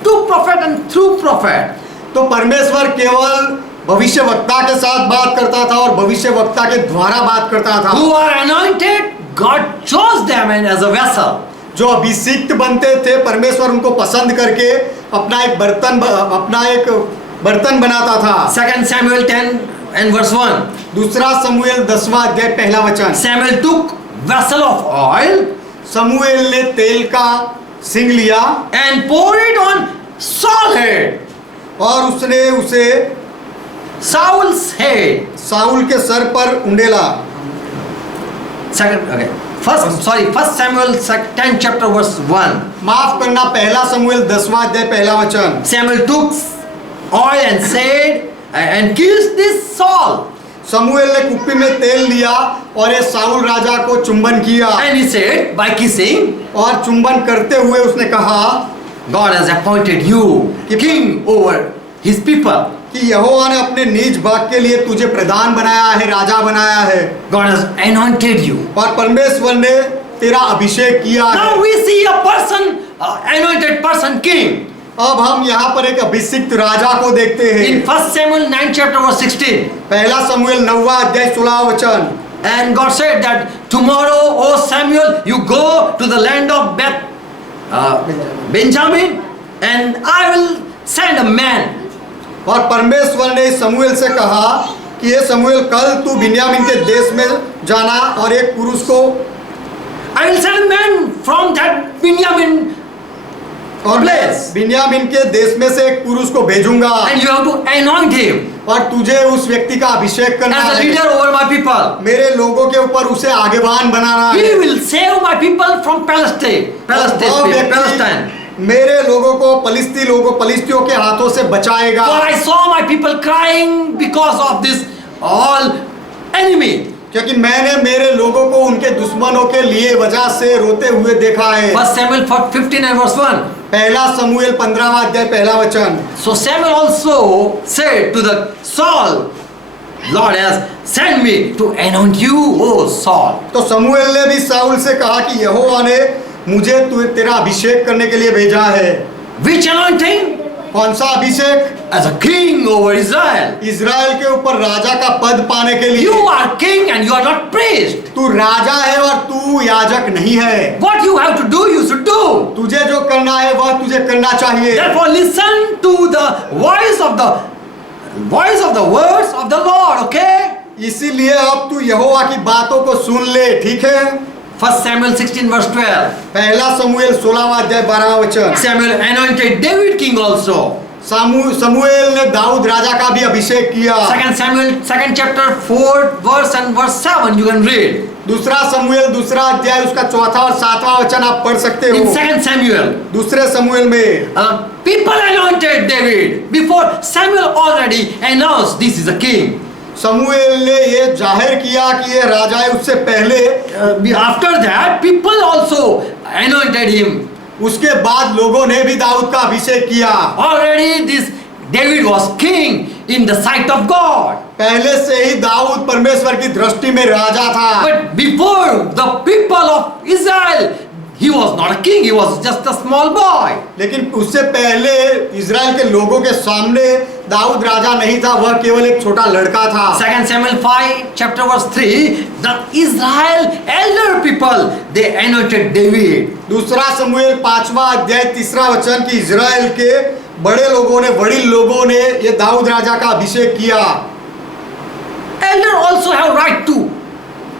to prophet and through prophet. तो परमेश्वर केवल भविष्य वक्ता के साथ बात करता था और भविष्य वक्ता के द्वारा बात करता था। Who are anointed, God chose them as a vessel. जो अभिषिक्त बनते थे, परमेश्वर उनको पसंद करके अपना एक बर्तन बनाता था। 2 Samuel 10 and verse 1. दूसरा शमूएल 10वां अध्याय पहला वचन। Samuel took vessel of oil शमूएल ने तेल का सिंग लिया and poured it on Saul's head. और उसने उसे Saul's head. साउल के सर पर उंडेला। First Samuel 10 chapter verse 1. माफ करना, पहला शमूएल 10वां अध्याय पहला वचन। Samuel took oil and said and kissed this Saul. शमूएल ने कुप्पी में तेल लिया और ये साउल राजा को चुंबन किया And he said, by kissing, और चुंबन करते हुए उसने कहा God has appointed you king over his people. कि यहोवा ने अपने निज भाग के लिए तुझे प्रधान बनाया है, राजा बनाया है। God has anointed you. और परमेश्वर ने तेरा अभिषेक किया है। Now we see a person, anointed person, king. अब हम यहाँ पर एक अभिषिक्त राजा को देखते हैं। In 1 Samuel 9 chapter verse 16. पहला शमूएल 9वां अध्याय 16वां वचन। And God said that tomorrow, O Samuel, you go to the land of Benjamin, and I will send a man. और परमेश्वर ने शमूएल से कहा कि ये शमूएल, कल तू बिन्यामीन के देश में जाना और एक पुरुष को I will send a man from that Benjamin और place. बिन्यामीन के देश में से एक पुरुष को भेजूंगा And you have to anoint him और तुझे उस व्यक्ति का अभिषेक करना as a है, leader over my people. मेरे लोगों के ऊपर उसे आगेवान बनाना He है। will save my people from Palestine. मेरे लोगों को पलिस्तियों के हाथों से बचाएगा। For I saw my people crying because of this all enemy. क्योंकि मैंने मेरे लोगों को उनके दुश्मनों के लिए वजह से रोते हुए देखा है। 1 Samuel 15 and verse 1. पहला शमूएल 15वां अध्याय पहला वचन। So Samuel also said to the Saul, Lord has sent me to anoint you, O Saul. तो शमूएल ने भी साउल से कहा कि यहोवा ने मुझे तेरा अभिषेक करने के लिए भेजा है। Which anointing? कौन सा अभिषेक? As a king over Israel. Israel के ऊपर राजा का पद पाने के लिए। You are king and you are not priest. तू राजा है और तू याजक नहीं है। What you have to do, you should do. तुझे जो करना है वह तुझे करना चाहिए। Therefore listen to the voice of the voice of the words of the Lord, okay? इसीलिए अब तू यहोवा की बातों को सुन ले, ठीक है? 1 Samuel 16 verse 12. पहला शमूएल 16वां अध्याय 12वां वचन। Samuel anointed David king also. शमूएल ने दाऊद राजा का भी अभिषेक किया। 2 Samuel 2nd chapter 4 verse and verse 7 you can read. दूसरा शमूएल दूसरा अध्याय उसका चौथा और सातवां वचन आप पढ़ सकते In हो। 2 Samuel, दूसरे शमूएल में people anointed David before Samuel already announced this is a king. शमूएल ने ये जाहिर किया कि ये राजा है, उससे पहले After that, people also anointed him. उसके बाद लोगों ने भी दाऊद का अभिषेक किया। Already this David was king in the sight of God. पहले से ही दाऊद परमेश्वर की दृष्टि में राजा था। But before the people of Israel, he was not a king, he was just a small boy. लेकिन उससे पहले इज़राइल के लोगों के सामने दाऊद राजा नहीं था, वह केवल एक छोटा लड़का था। 2 Samuel 5 chapter verse 3, the Israel elder people, they anointed David. दूसरा शमूएल 5वां अध्याय 3रा वचन कि इज़राइल के बड़े लोगों ने, वडील लोगों ने ये दाऊद राजा का अभिषेक किया। Elder also have right to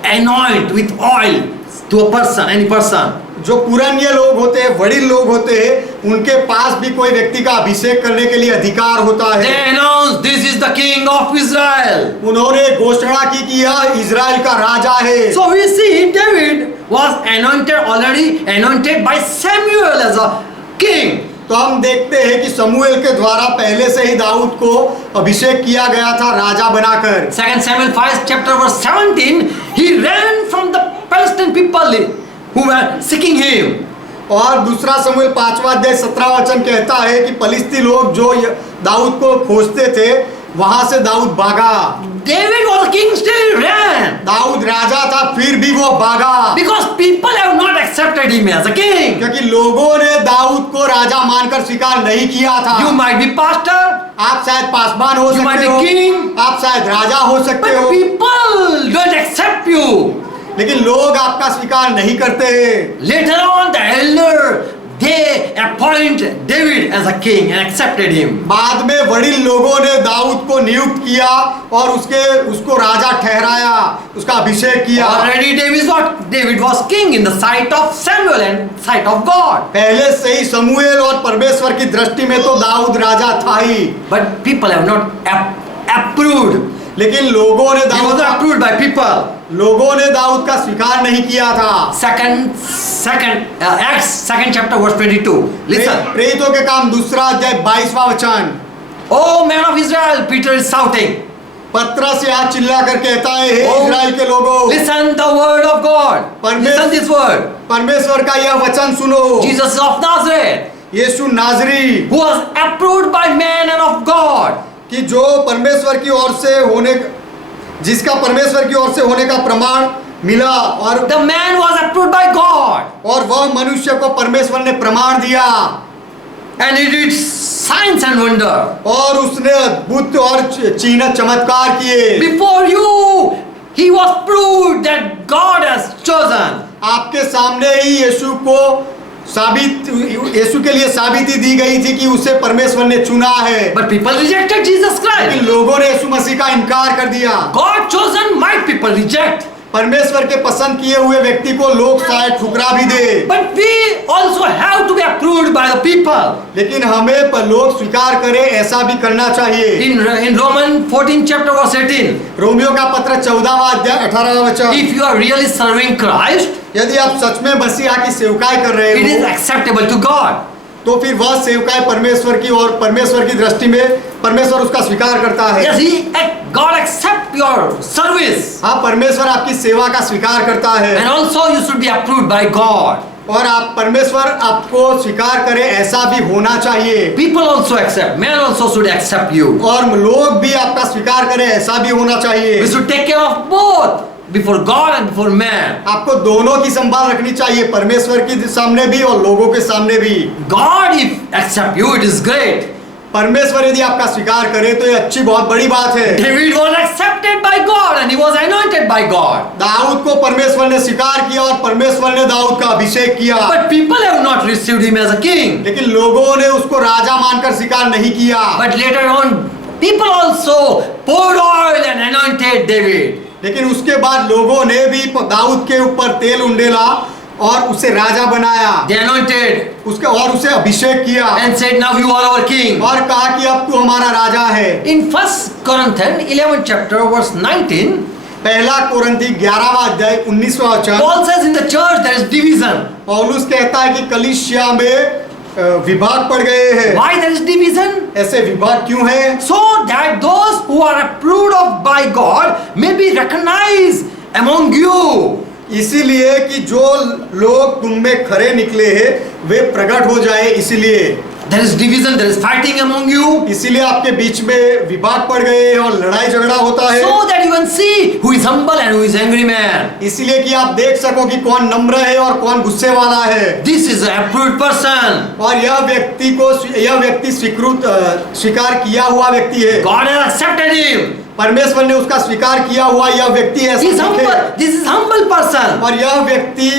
anoint with oil to a person, any person. जो पुराने लोग होते हैं, वडील लोग होते हैं, उनके पास भी कोई व्यक्ति का अभिषेक करने के लिए अधिकार होता They है। announced this is the king of Israel. उन्होंने घोषणा की कि यह इज़राइल का राजा है। So we see David was already anointed by Samuel as a king. तो हम देखते हैं कि शमूएल के द्वारा पहले से ही दाऊद को अभिषेक किया गया था राजा बनाकर। 2 Samuel 5 chapter verse 17, he ran from the Palestinian people who were seeking him. और दूसरा शमूएल 5वां अध्याय 17वां वचन कहता है कि फलिस्ती लोग जो दाऊद को खोजते थे, वहां से दाऊद भागा। David was a king, still ran. Dawood राजा था, फिर भी वो भागा। Because people have not accepted him as a king. क्योंकि लोगों ने दाऊद को राजा मानकर स्वीकार नहीं किया था। You might be pastor, आप शायद पासवान हो You might सकते be हो, king. आप शायद राजा हो सकते but हो, people don't accept you. लेकिन लोग आपका स्वीकार नहीं करते। Later on, the elder, they appoint David as a king and accepted him. बाद में वडील लोगों ने दाऊद को नियुक्त किया और उसको राजा ठहराया, उसका अभिषेक किया। Already David was king in the sight of Samuel and sight of God. पहले से ही शमूएल और परमेश्वर की दृष्टि में तो दाऊद राजा था ही, But people have not approved. लेकिन लोगों ने He was Dawood not approved by people. लोगों ने दाऊद का स्वीकार नहीं किया था। Acts 2nd chapter verse 22. Listen. प्रेरितों के काम दूसरा अध्याय 22वां वचन। Oh man of Israel, Peter is shouting. पत्रस यहाँ चिल्ला कर कहता है, हे Oh, इज़राइल के लोगों, Listen the word of God. Listen this word. परमेश्वर का यह वचन सुनो। Jesus of Nazareth, Yeshu नाजरी who was approved by man and of God. कि जो परमेश्वर की ओर से होने, जिसका परमेश्वर की ओर से होने का प्रमाण मिला, और The man was approved by God. और वह मनुष्य को परमेश्वर ने प्रमाण दिया And he did signs and wonder. और उसने अद्भुत और चिन्ह चमत्कार किए। Before you, he was proved that God has chosen. आपके सामने ही यीशु के लिए साबिती दी गई थी कि उसे परमेश्वर ने चुना है, But people rejected Jesus लेकिन Christ. लोगों ने यीशु मसीह का इनकार कर दिया। God chosen might people reject. परमेश्वर के पसंद किए हुए व्यक्ति को लोग शायद ठुकरा भी दे, But we also have to be approved by the people. लेकिन हमें लोग स्वीकार करें, ऐसा भी करना चाहिए। In Romans 14 chapter verse 18, Romeo का पत्र 14वां अध्याय 18वां वचन। if you are really serving Christ, यदि आप सच में मसीहा की सेवकाई कर रहे it is हो, acceptable to God. तो फिर वह सेवकाई परमेश्वर की, और परमेश्वर की दृष्टि में परमेश्वर उसका स्वीकार करता है। Yes, God accept your service. हाँ, परमेश्वर आपकी सेवा का स्वीकार करता है, And also you should be approved by God. और आप परमेश्वर आपको स्वीकार करे, ऐसा भी होना चाहिए। People also accept. Man also should accept you. और लोग भी आपका स्वीकार करें, ऐसा भी होना चाहिए। We should take care of both before God and before man. आपको दोनों की संभाल रखनी चाहिए, परमेश्वर के सामने भी और लोगों के सामने भी। God if accept you, it is great. परमेश्वर यदि आपका स्वीकार करे तो ये अच्छी, बहुत बड़ी बात है। David was accepted by God and he was anointed by God. Dawood को परमेश्वर ने स्वीकार किया और परमेश्वर ने दाऊद का अभिषेक किया, But people have not received him as a king. लेकिन लोगों ने उसको राजा मानकर स्वीकार नहीं किया। But later on, people also poured oil and anointed David. लेकिन उसके बाद लोगों ने भी दाऊद के ऊपर तेल उंडेला और उसे राजा बनाया, They anointed उसके और उसे अभिषेक किया and said, now you are our king. और कहा कि अब तू हमारा राजा है। In 1 Corinthians 11 chapter verse 19, पहला कोरिन्थी 11वां अध्याय 19वां वचन, Paul says in the church there is division. पौलुस कहता है कि कलीसिया में विभाग पड़ गए हैं। Why there is division? ऐसे विभाग क्यों है? So that those who are approved of by God may be recognized among you. इसीलिए कि जो लोग तुम में खरे निकले हैं वे प्रकट हो जाए, इसीलिए There is division, there is fighting among you. इसीलिए आपके बीच में विभाग पड़ गए हैं और लड़ाई झगड़ा होता है, So that you can see who is humble and who is angry man. इसीलिए कि आप देख सको कि कौन नम्र है और कौन गुस्से वाला है। This is an approved person. और यह व्यक्ति स्वीकार किया हुआ व्यक्ति है। God has accepted him. परमेश्वर ने उसका स्वीकार किया हुआ यह व्यक्ति है। He is humble. This is humble person. और यह व्यक्ति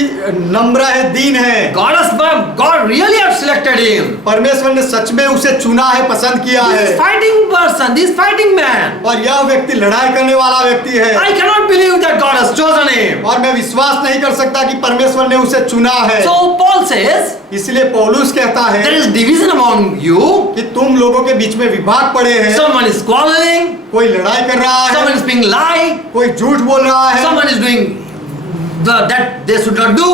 नम्र है, दीन है। God really have selected him. परमेश्वर ने सच में उसे चुना है, पसंद किया This है। is fighting person. This is fighting man. और यह व्यक्ति लड़ाई करने वाला व्यक्ति है। I cannot believe that God has chosen him. और मैं विश्वास नहीं कर सकता कि परमेश्वर ने उसे चुना है। So Paul says इसलिए पौलुस कहता है there is division among you. कि तुम लोगों के बीच में विभाग पड़े हैं। Someone is quarreling. कोई लड़ाई कर रहा है, Someone is being lied. कोई झूठ बोल रहा है, Someone is doing that they should not do.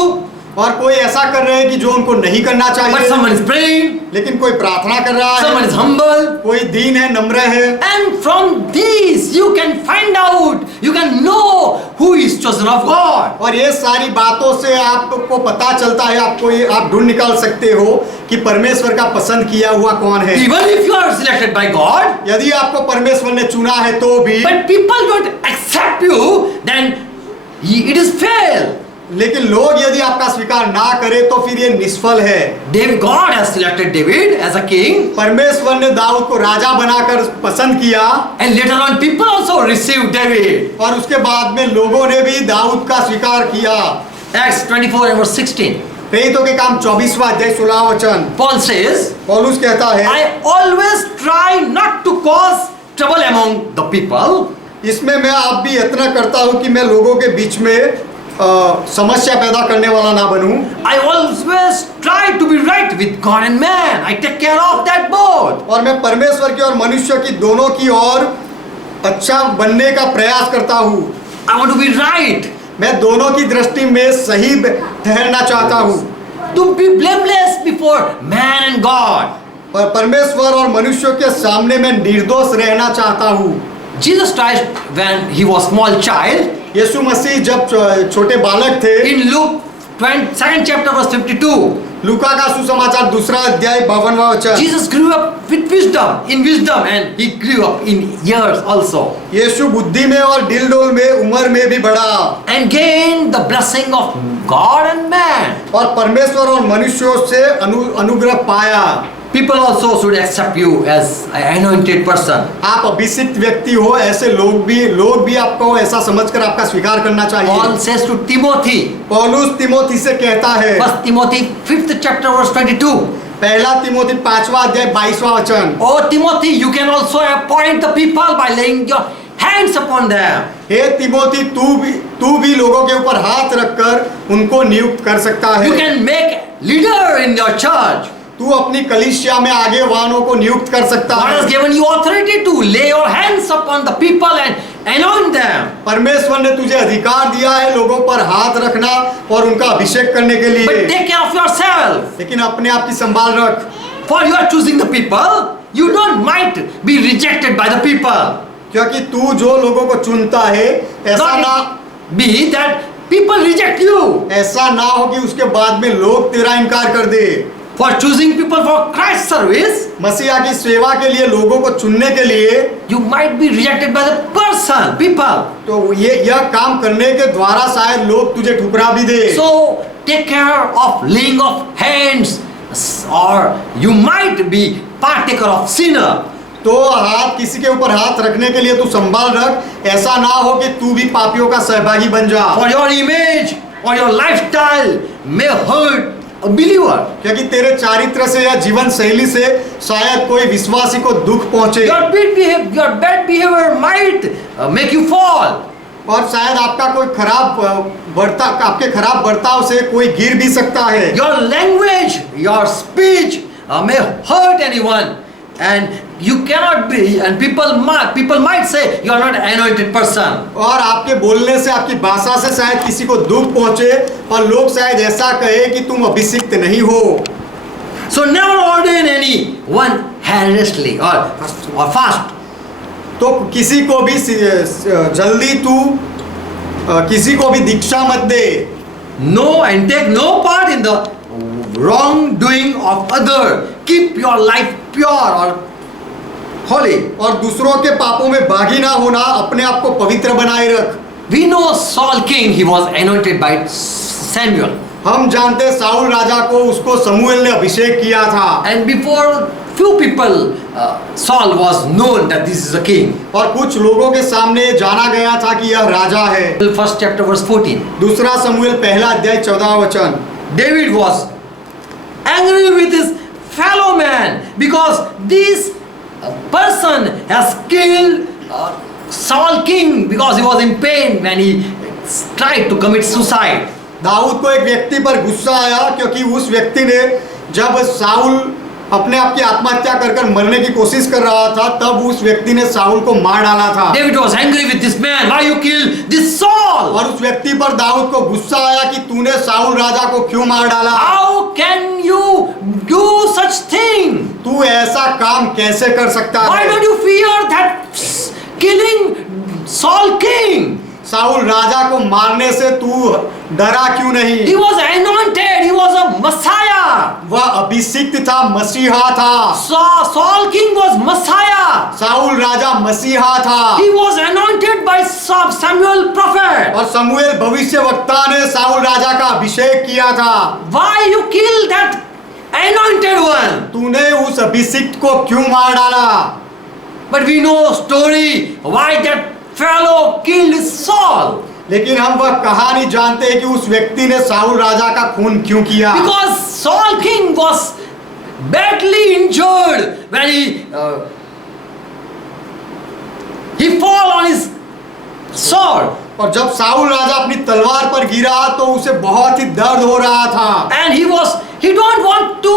और कोई ऐसा कर रहे हैं कि जो उनको नहीं करना But चाहिए, someone is praying. लेकिन कोई प्रार्थना कर रहा Someone है, is humble. कोई दीन है, नम्र है। And from these you can find out, you can know who is chosen of God. और ये सारी बातों से आपको पता चलता है, आप ढूंढ निकाल सकते हो कि परमेश्वर का पसंद किया हुआ कौन है। Even if you are selected by God, यदि आपको परमेश्वर ने चुना है तो भी, but people don't accept you, then it is fail. लेकिन लोग यदि आपका स्वीकार ना करें तो फिर ये निष्फल है। God has selected David as a king, परमेश्वर ने दाऊद को राजा बनाकर पसंद किया and later on people also received David. और उसके बाद में लोगों ने भी दाऊद का स्वीकार किया। Acts 24 and verse 16. प्रेरितों के काम 24वां अध्याय 16वां वचन, Paul says, पौलुस कहता है, I always try not to cause trouble among the people. इसमें मैं आप भी यत्न करता हूं कि मैं लोगों के बीच में समस्या पैदा करने वाला ना बनूं। I always try to be right with God and man. I take care of that both. और मैं परमेश्वर की और मनुष्य की दोनों की ओर अच्छा बनने का प्रयास करता हूँ। I want to be right. मैं दोनों की दृष्टि में सही ठहरना चाहता हूँ। To be blameless before man and God. और परमेश्वर और मनुष्यों के सामने मैं निर्दोष रहना चाहता हूँ। Jesus Christ, when he was small child, यीशु मसीह जब छोटे बालक थे, in Luke 2nd chapter verse 52, लूका का सुसमाचार 2 अध्याय 52वां वचन, Jesus grew up with wisdom, and he grew up in years also, यीशु बुद्धि में और दिल डोल में उम्र में भी बढ़ा and gained the blessing of God and man. और परमेश्वर और मनुष्यों से अनुग्रह पाया। People also should accept you as an anointed person. आप अभिषिक्त व्यक्ति हो, ऐसे लोग भी आपको ऐसा समझकर आपका स्वीकार करना चाहिए। Paul says to Timothy, पौलुस तिमोथी से कहता है, 1 Timothy 5th chapter verse 22, पहला तिमोथी 5वां अध्याय 22वां वचन, Oh Timothy, you can also appoint the people by laying your hands upon them. हे तिमोथी, तू भी लोगों के ऊपर हाथ रखकर उनको नियुक्त कर सकता है। You can make leader in your church. तू अपनी कलीसिया में आगे वालों को नियुक्त कर सकता God has है। given you authority to lay your hands upon the people and anoint them. परमेश्वर ने तुझे अधिकार दिया है लोगों पर हाथ रखना और उनका अभिषेक करने के But लिए, take care of yourself. लेकिन अपने आप की संभाल रख। For you are choosing the people, you don't might be rejected by the people. क्योंकि तू जो लोगों को चुनता है, ऐसा ना Be that people reject you. ऐसा ना हो कि उसके बाद में लोग तेरा इनकार कर दे। For choosing people for Christ's service, मसीहा की सेवा के लिए लोगों को चुनने के लिए you might be rejected by the people. तो यह काम करने के द्वारा शायद लोग तुझे ठुकरा भी दे। So take care of laying of hands, or you might be partaker of sinner. तो किसी के ऊपर हाथ रखने के लिए तू संभाल रख, ऐसा ना हो कि तू भी पापियों का सहभागी बन जा। For your image or your lifestyle may hurt a believer. क्योंकि तेरे चारित्र से या जीवन शैली से शायद कोई विश्वासी को दुख पहुंचे Your bad behavior might make you fall. और शायद आपका कोई आपके खराब बर्ताव से कोई गिर भी सकता है। Your language, your speech may hurt anyone, and you cannot be. And people might say you are not an anointed person. और आपके बोलने से, आपकी भाषा से शायद किसी को दुख पहुंचे और लोग शायद ऐसा कहे कि तुम अभिषिक्त नहीं हो। So never ordain anyone harassingly or fast. तो किसी को भी जल्दी तू किसी को भी दीक्षा मत दे। No, and take no part in the wrongdoing of other. Keep your life pure or holy. और दूसरों के पापों में भागी ना होना, अपने आप को पवित्र बनाए रख। We know Saul king, he was anointed by Samuel. हम जानते साउल राजा को, उसको शमूएल ने अभिषेक किया था। And before few people, Saul was known that this is a king. और कुछ लोगों के सामने जाना गया था कि यह राजा है। First chapter verse 14. दूसरा शमूएल पहला अध्याय 14 वचन। David was angry with his fellow man because this person has killed Saul king because he was in pain when he tried to commit suicide. Dawood को एक व्यक्ति पर गुस्सा आया क्योंकि उस व्यक्ति ने जब साउल अपने आप की आत्महत्या कर मरने की कोशिश कर रहा था, तब उस व्यक्ति ने साउल को मार डाला था। David was angry with this man. Why you killed this Saul? और उस व्यक्ति पर दाऊद को गुस्सा आया कि तूने साउल राजा को क्यों मार डाला? How can you do such thing? तू ऐसा काम कैसे कर सकता है? Why don't you fear that killing Saul king? Saul राजा को मारने से तू डरा क्यों नहीं? He was anointed. He was a Messiah. वह अभिषिक्त था, मसीहा था। Saul king was Messiah. Saul राजा मसीहा था। He was anointed by Samuel prophet. और शमूएल भविष्यवक्ता ने साउल राजा का अभिषेक किया था। Why you kill that anointed one? तूने उस अभिषिक्त को क्यों मार डाला? But we know story why that fellow killed Saul. लेकिन हम वह कहानी जानते हैं कि उस व्यक्ति ने साउल राजा का खून क्यों किया? Because Saul king was badly injured when he fall on his sword. और जब साउल राजा अपनी तलवार पर गिरा तो उसे बहुत ही दर्द हो रहा था। And he don't want to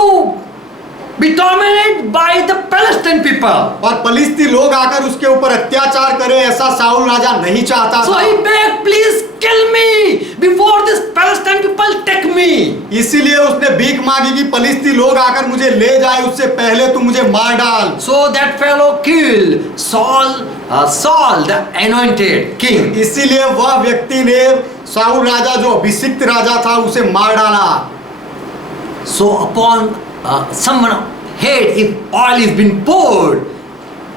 be tormented by the Palestinian people. और फलिस्ती लोग आकर उसके ऊपर अत्याचार करें, ऐसा साउल राजा नहीं चाहता So था। he begged, please kill me before this Palestinian people take me. इसीलिए उसने भीख मांगी कि फलिस्ती लोग आकर मुझे ले जाए, उससे पहले तू मुझे मार डाल। So that fellow killed Saul the anointed king. इसीलिए वह व्यक्ति ने साउल राजा जो अभिषिक्त राजा था उसे मार डाला। So upon someone head, if oil is been poured,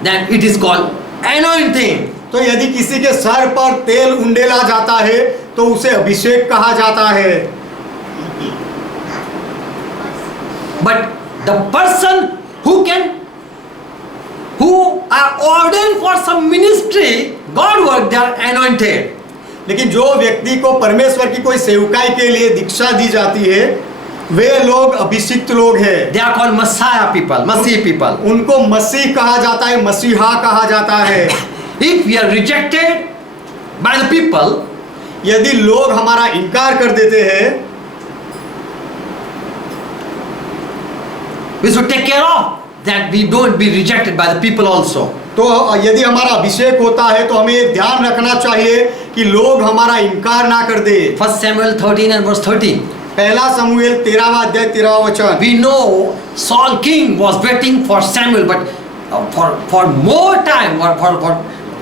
then it is called anointing. तो यदि किसी के सर पर तेल उंडेला जाता है तो उसे अभिषेक कहा जाता है। But the person who are ordained for some ministry, God work, they are anointed. लेकिन जो व्यक्ति को परमेश्वर की कोई सेवकाई के लिए दीक्षा दी जाती है, वे लोग अभिषिक्त लोग हैं। They are called Messiah people, Masihi people. उनको मसीह कहा जाता है, मसीहा कहा जाता है। If we are rejected by the people, यदि लोग हमारा इनकार कर देते हैं, we should take care of that we don't be rejected by the people also. तो यदि हमारा अभिषेक होता है तो हमें ध्यान रखना चाहिए कि लोग हमारा इनकार ना कर दे। 1 Samuel 13 and verse 13. पहला शमूएल 13वां अध्याय 13वां वचन। We know Saul king was waiting for Samuel, but for more time,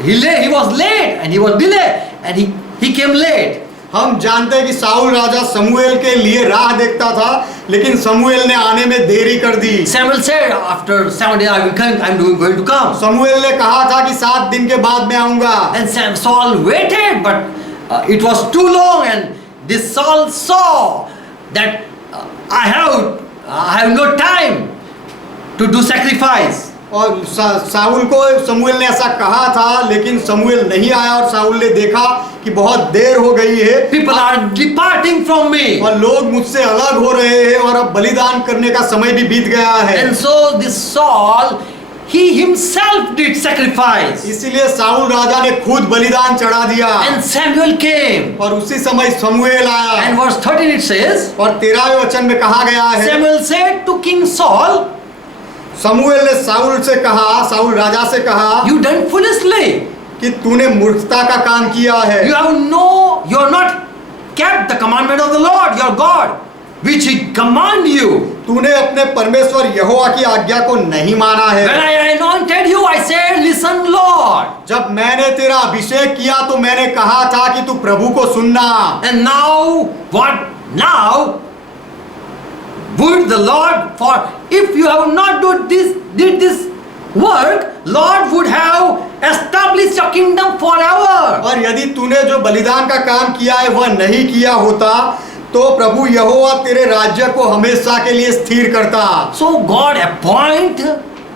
he was late and he was delayed and he came late. हम जानते हैं कि साउल राजा शमूएल के लिए राह देखता था, लेकिन शमूएल ने आने में देरी कर दी। Samuel said, after 7 days I will come, I am going to come. शमूएल ने कहा था कि 7 दिन के बाद मैं आऊंगा। And Saul waited, but it was too long, and this Saul saw that I have no time to do sacrifice. और साउल को शमूएल ने ऐसा कहा था, लेकिन शमूएल नहीं आया और साउल ने देखा कि बहुत देर हो गई है, People are departing from me. और लोग मुझसे अलग हो रहे हैं और अब बलिदान करने का समय भी बीत गया है। And so this Saul, he himself did sacrifice. इसीलिए साउल राजा ने खुद बलिदान चढ़ा दिया। And Samuel came. और उसी समय शमूएल आया। And verse 13 it says, और 13वें वचन में कहा गया है, Samuel said to King Saul, शमूएल ने साउल से कहा, साउल राजा से कहा you done foolishly. कि तूने मूर्खता का काम किया है। You have not kept the commandment of the Lord your God, which he command you. तूने अपने परमेश्वर यहोवा की आज्ञा को नहीं माना है। When I anointed you, I said, listen, Lord. जब मैंने तेरा अभिषेक किया तो मैंने कहा था कि तू प्रभु को सुनना। And now, what? Now, would the Lord, for if you have not did this work, Lord would have established your kingdom forever. और यदि तूने जो बलिदान का काम किया है वह नहीं किया होता तो प्रभु यहोवा तेरे राज्य को हमेशा के लिए स्थिर करता। So God appoint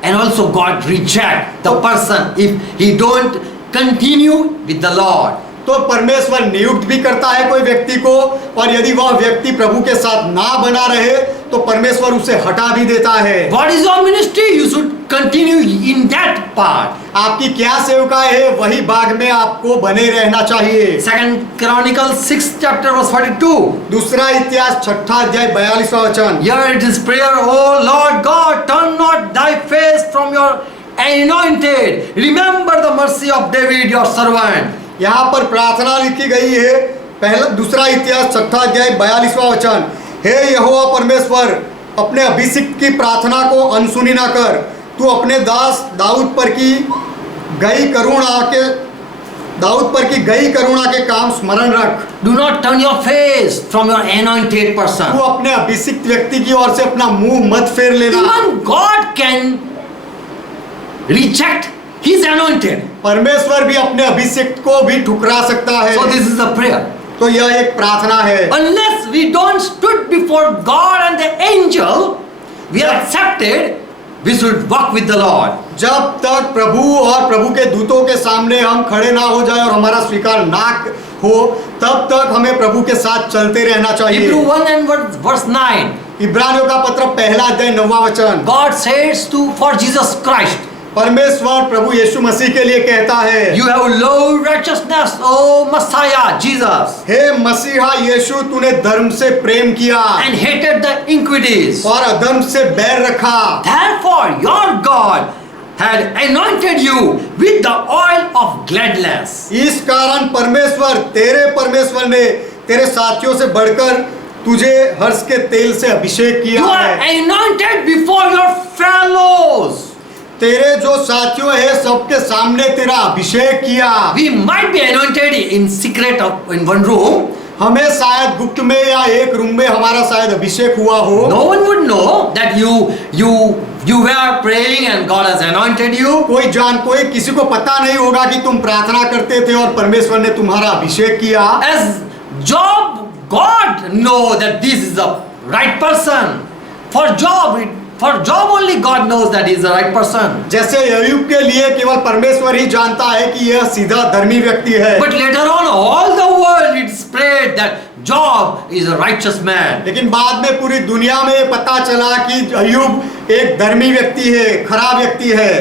and also God reject the person if he don't continue with the Lord. तो परमेश्वर नियुक्त भी करता है कोई व्यक्ति को, और यदि वह व्यक्ति प्रभु के साथ ना बना रहे तो परमेश्वर उसे हटा भी देता है। What is your ministry? You should continue in that part. आपकी क्या सेवकाई है वही भाग में आपको बने रहना चाहिए। Second Chronicles 6 chapter verse 42. दूसरा इतिहास 6 अध्याय 42वां वचन। Here it is prayer, O Lord God, turn not thy face from your anointed. Remember the mercy of David your servant. यहाँ पर प्रार्थना लिखी गई है, पहला दूसरा इतिहास 6 अध्याय 42वां वचन। हे यहोवा परमेश्वर, अपने अभिषिक्त की प्रार्थना को अनसुनी ना कर, तू अपने दास दाऊद पर की गई करुणा के काम स्मरण रख। Do not turn your face from your anointed तू person. अपने अभिषिक्त व्यक्ति की ओर से अपना मुंह मत फेर लेना। Even God can reject his anointed. परमेश्वर भी अपने अभिषिक्त को भी ठुकरा सकता है। So this is the prayer. तो यह एक प्रार्थना है। Unless we don't stood before God and the angel, we are accepted, we should walk with the Lord. जब तक प्रभु और प्रभु के दूतों के सामने हम खड़े ना हो जाए और हमारा स्वीकार ना हो, तब तक हमें प्रभु के साथ चलते रहना चाहिए। Hebrew 1 and verse 9. इब्रानियों का पत्र 1 अध्याय 9वां वचन। God says for Jesus Christ, परमेश्वर प्रभु यीशु मसीह के लिए कहता है, you have loved righteousness, O Messiah Jesus, हे मसीहा यीशु, तूने धर्म से प्रेम किया and hated the iniquities. और अधर्म से बैर रखा। Therefore your God had anointed you with the oil of gladness. इस कारण परमेश्वर ने तेरे साथियों से बढ़कर तुझे हर्ष के तेल से अभिषेक किया You are है। anointed before your fellows. तेरे जो साथियों है सबके सामने तेरा अभिषेक किया। We might be anointed in secret in one room. हमें शायद गुप्त में या एक रूम में हमारा शायद अभिषेक हुआ हो। No one would know that you were praying and God has anointed you. कोई किसी को पता नहीं होगा कि तुम प्रार्थना करते थे और परमेश्वर ने तुम्हारा अभिषेक किया। As Job, God know that this is the right person. For Job only God knows that he is the right person. जैसे अय्यूब के लिए केवल परमेश्वर ही जानता है कि यह सीधा धर्मी व्यक्ति है। But later on, all the world it spread that Job is a righteous man. लेकिन बाद में पूरी दुनिया में ये पता चला कि अय्यूब एक धर्मी व्यक्ति है, खराब व्यक्ति है।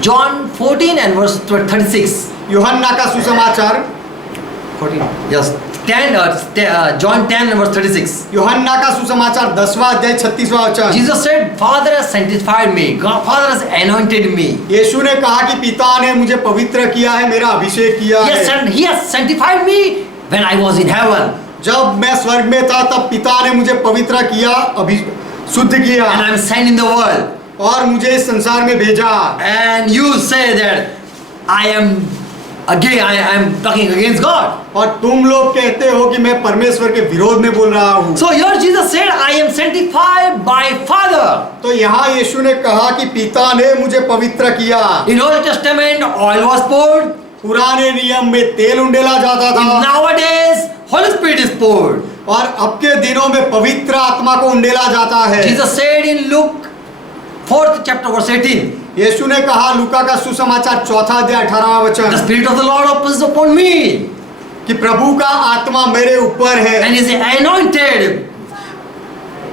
John 14 and verse 36. यूहन्ना का सुसमाचार 14. Yes. John 10 and verse 36. यूहन्ना का सुसमाचार 10वां अध्याय 36वां वचन। Jesus said, Father has sanctified me. God, Father has anointed me. यीशु ने कहा कि पिता ने मुझे पवित्र किया है, मेरा अभिषेक किया है। Yes, and He has sanctified me when I was in heaven. जब मैं स्वर्ग में था तब पिता ने मुझे पवित्र किया, शुद्ध किया, And I am sent in the world. और मुझे इस संसार में भेजा। And you say that I am talking against God. और तुम लोग कहते हो कि मैं परमेश्वर के विरोध में बोल रहा हूँ। So here Jesus said, I am sanctified by Father. तो यहाँ यीशु ने कहा कि पिता ने मुझे पवित्र किया। In Old Testament, oil was poured. पुराने नियम में तेल उंडेला जाता था। Nowadays, Holy Spirit is poured. और अब के दिनों में पवित्र आत्मा को उंडेला जाता है। Jesus said in Luke 4th chapter verse 18. यीशु ने कहा लूका का सुसमाचार 4 अध्याय 18वां The वचन Spirit of the Lord is upon me, कि प्रभु का आत्मा मेरे ऊपर है and is anointed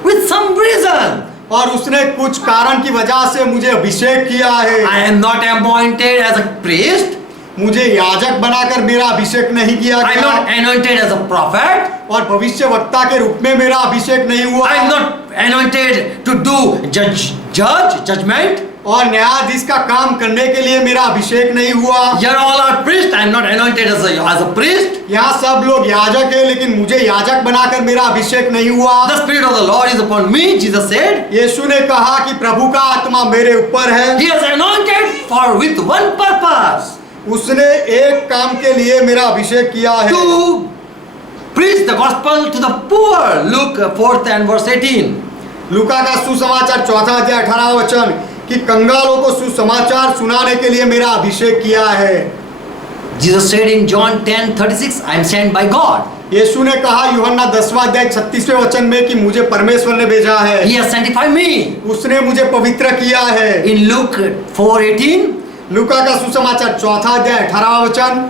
with some reason. और उसने कुछ कारण की वजह से मुझे अभिषेक किया है। I am not appointed as a priest. मुझे याजक बनाकर मेरा अभिषेक नहीं किया I am गया not anointed as a prophet. और भविष्यवक्ता के रूप में मेरा अभिषेक नहीं हुआ I am not anointed to do judgment. और न्यायाधीश का काम करने के लिए मेरा अभिषेक नहीं हुआ। You all are priests. I am not anointed as a priest. यहाँ सब लोग याजक है लेकिन मुझे याजक बनाकर मेरा अभिषेक नहीं हुआ। The Spirit of the Lord is upon me, Jesus said. यीशु ने कहा कि प्रभु का आत्मा मेरे ऊपर है। He has anointed for with one purpose. उसने एक काम के लिए मेरा अभिषेक किया है To preach the gospel to the poor. Luke 4th and verse 18. लूका का सुसमाचार 4 अध्याय 18 वचन कि कंगालों को सुसमाचार सुनाने के लिए मेरा अभिषेक किया है। Jesus said in John 10:36, I am sent by God. यीशु ने कहा यूहन्ना 10वां अध्याय 36वें वचन में कि मुझे परमेश्वर ने भेजा है। He has sanctified me. उसने मुझे पवित्र किया है। In Luke 4:18, लूका का सुसमाचार 4 अध्याय 18वां वचन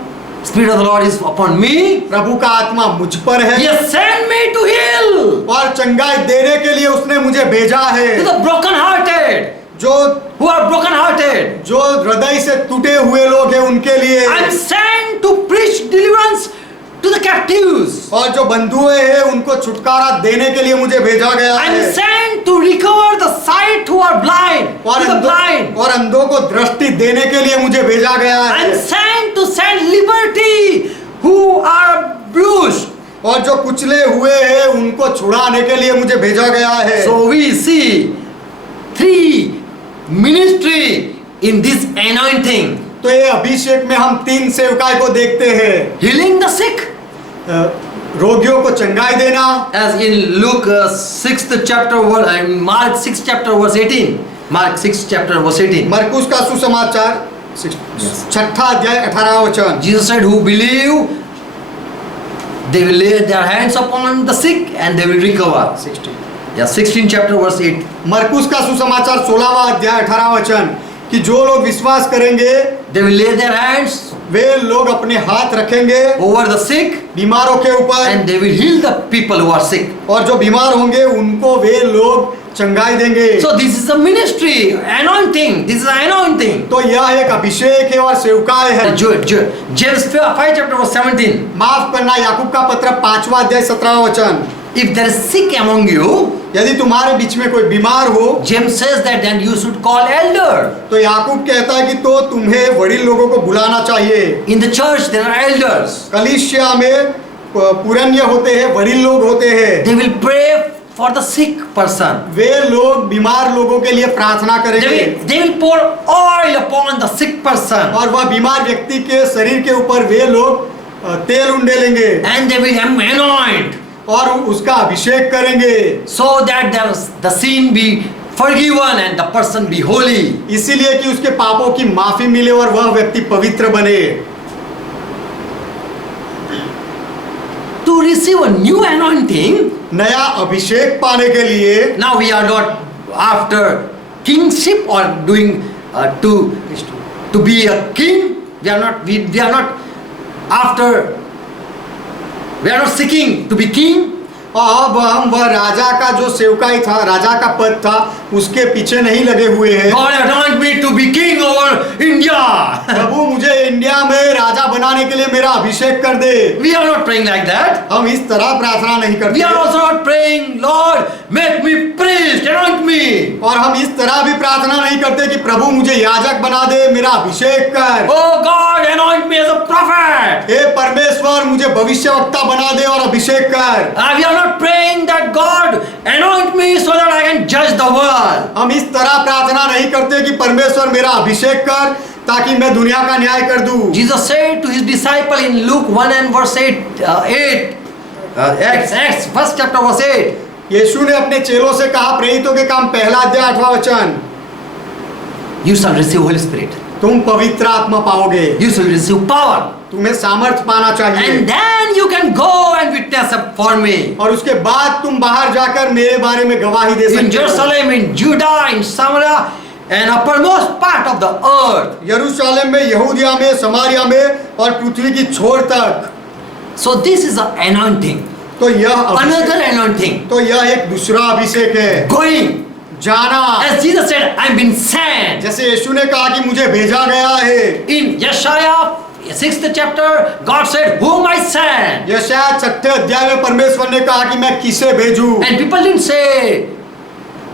Spirit of the Lord is upon me. प्रभु का आत्मा मुझ पर है He has sent me to heal और चंगाई देने के लिए उसने मुझे भेजा to है। the broken-hearted, जो who are broken-hearted. जो हृदय से टूटे हुए लोग हैं उनके लिए I am sent to preach deliverance to the captives. और जो बंधुए हैं उनको छुटकारा देने के लिए मुझे भेजा गया I am है sent to recover the sight who are blind, to the blind. और अंधों को दृष्टि देने के लिए मुझे भेजा गया I am है sent to set liberty who are bruised. और जो कुचले हुए हैं उनको छुड़ाने के लिए मुझे भेजा गया है। So we see 3 ministry in this anointing. तो ये अभिषेक में हम 3 सेवकाई को देखते हैं। Healing the sick, रोगियों को चंगाई देना as in Luke 6th chapter, Mark 6th chapter verse 18. Mark 6th chapter verse 18. मरकुस का सुसमाचार 6 अध्याय 18वां वचन Jesus said, who believe, they will lay their hands upon the sick and they will recover. 16th chapter verse 8. मरकुस का सुसमाचार 16वां अध्याय 18वां वचन कि जो लोग विश्वास करेंगे They will lay their hands वे लोग अपने हाथ रखेंगे over the sick बीमारों के ऊपर and they will heal the people who are sick. और जो बीमार होंगे उनको वे लोग चंगाई देंगे। So this is a ministry, anointing. This is anointing. तो यह एक अभिषेक है और सेवकाई है। James 5 chapter verse 17. माफ करना याकूब का पत्र 5वां अध्याय 17वां वचन If there is sick among you, यदि तुम्हारे बीच में कोई बीमार हो James says that then you should call elder. तो याकूब कहता है कि तो तुम्हें वडील लोगों को बुलाना चाहिए। In the church there are elders. कलीसिया में पुरनिया होते हैं, वडील लोग होते हैं। They will pray for the sick person. वे लोग बीमार लोगों के लिए प्रार्थना करेंगे They will pour oil upon the sick person. और वह बीमार व्यक्ति के शरीर के ऊपर वे लोग तेल उंडेलेंगे And they will anoint. और उसका अभिषेक करेंगे So that the sin be forgiven and the person be holy. इसीलिए कि उसके पापों की माफी मिले और वह व्यक्ति पवित्र बने। To receive a new anointing, नया अभिषेक पाने के लिए now we are not after kingship or doing to be a king. We are not after. We are not seeking to be king. अब हम वह राजा का जो सेवकाई था, राजा का पद था, उसके पीछे नहीं लगे हुए हैं। God anoint me to be king over India. प्रभु मुझे इंडिया में राजा बनाने के लिए मेरा अभिषेक कर दे। We are not praying like that. हम इस तरह प्रार्थना नहीं We करते are also not praying, Lord, make me priest, anoint me. और हम इस तरह भी प्रार्थना नहीं करते कि प्रभु मुझे याजक बना दे, मेरा अभिषेक कर। Oh God, anoint me as a prophet. हे परमेश्वर मुझे भविष्यवक्ता बना दे और अभिषेक कर। We are not praying that God anoint me so that I can judge the world. हम इस तरह प्रार्थना नहीं करते कि परमेश्वर मेरा अभिषेक कर ताकि मैं दुनिया का न्याय कर दूं। Jesus said to his disciple in Luke 1 and verse 8, Acts, first chapter verse 8. यीशु ने अपने चेलों से कहा प्रेरितों के काम 1 अध्याय 8वां वचन You shall receive Holy Spirit. तुम पवित्र आत्मा पाओगे, You shall receive power. तुम्हें सामर्थ पाना चाहिए, And then you can go and witness for me. और उसके बाद तुम बाहर जाकर मेरे बारे में गवाही दे In सकते हो। Jerusalem, in Judah, in Samaria, and uppermost part of the earth. यरूशलेम में, यहूदिया में, समारिया में और पृथ्वी की छोर तक। So this is an anointing. तो यह Another anointing. तो यह एक दूसरा अभिषेक है, Going. जाना। As Jesus said, I've been sent. जैसे यीशु ने कहा कि मुझे भेजा गया है। In Yeshaya 6th chapter, God said, whom I sent. यशायाह 6 अध्याय में परमेश्वर ने कहा कि मैं किसे भेजूं, And people didn't say,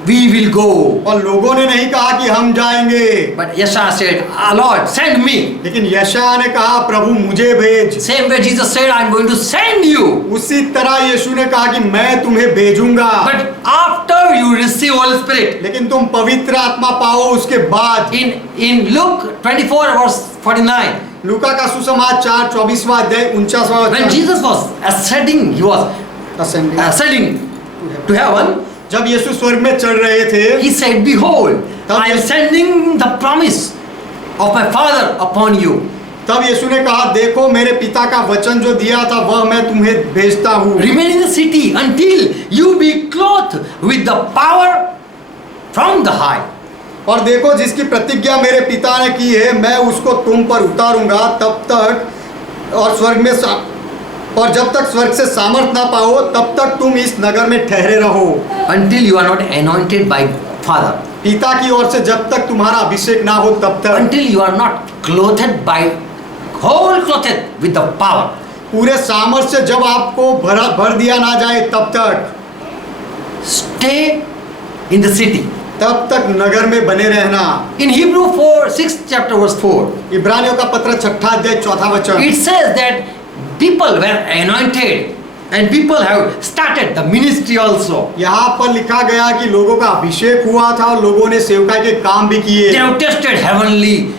we will go. और लोगों ने नहीं कहा कि हम जाएंगे, But Yeshaya said, Lord, send me. लेकिन यशायाह ने कहा प्रभु मुझे भेज। Same way Jesus said, I'm going to send you. उसी तरह यीशु ने कहा कि मैं तुम्हें भेजूंगा, But after you receive Holy Spirit. लेकिन तुम पवित्र आत्मा पाओ उसके बाद। In Luke 24 verse 49, लूका का सुसमाचार 24वां अध्याय 49वां when Jesus was ascending, he was ascending to heaven. जब यीशु स्वर्ग में चढ़ रहे थे, He said, behold, तब I am Yeshu- sending the promise of my Father upon you. तब यीशु ने कहा देखो मेरे पिता का वचन जो दिया था वह मैं तुम्हें भेजता हूँ। Remain in the city until you be clothed with the power from the high. और देखो जिसकी प्रतिज्ञा मेरे पिता ने की है मैं उसको तुम पर उतारूंगा तब तक और स्वर्ग में और जब तक स्वर्ग से सामर्थ ना पाओ तब तक तुम इस नगर में ठहरे रहो, Until you are not anointed by Father. पिता की ओर से जब तक तुम्हारा अभिषेक ना हो तब तक, Until you are not clothed by whole clothed with the power. पूरे सामर्थ से जब आपको भर दिया ना जाए तब तक, Stay in the city. तब तक नगर में बने रहना। In Hebrew 4, 6th chapter verse 4, इब्रानियों का पत्र 6 अध्याय 4 वचन, it says that people were anointed and people have started the ministry also. यहाँ पर लिखा गया कि लोगों का अभिषेक हुआ था और लोगों ने सेवकाई के काम भी किए They have tasted heavenly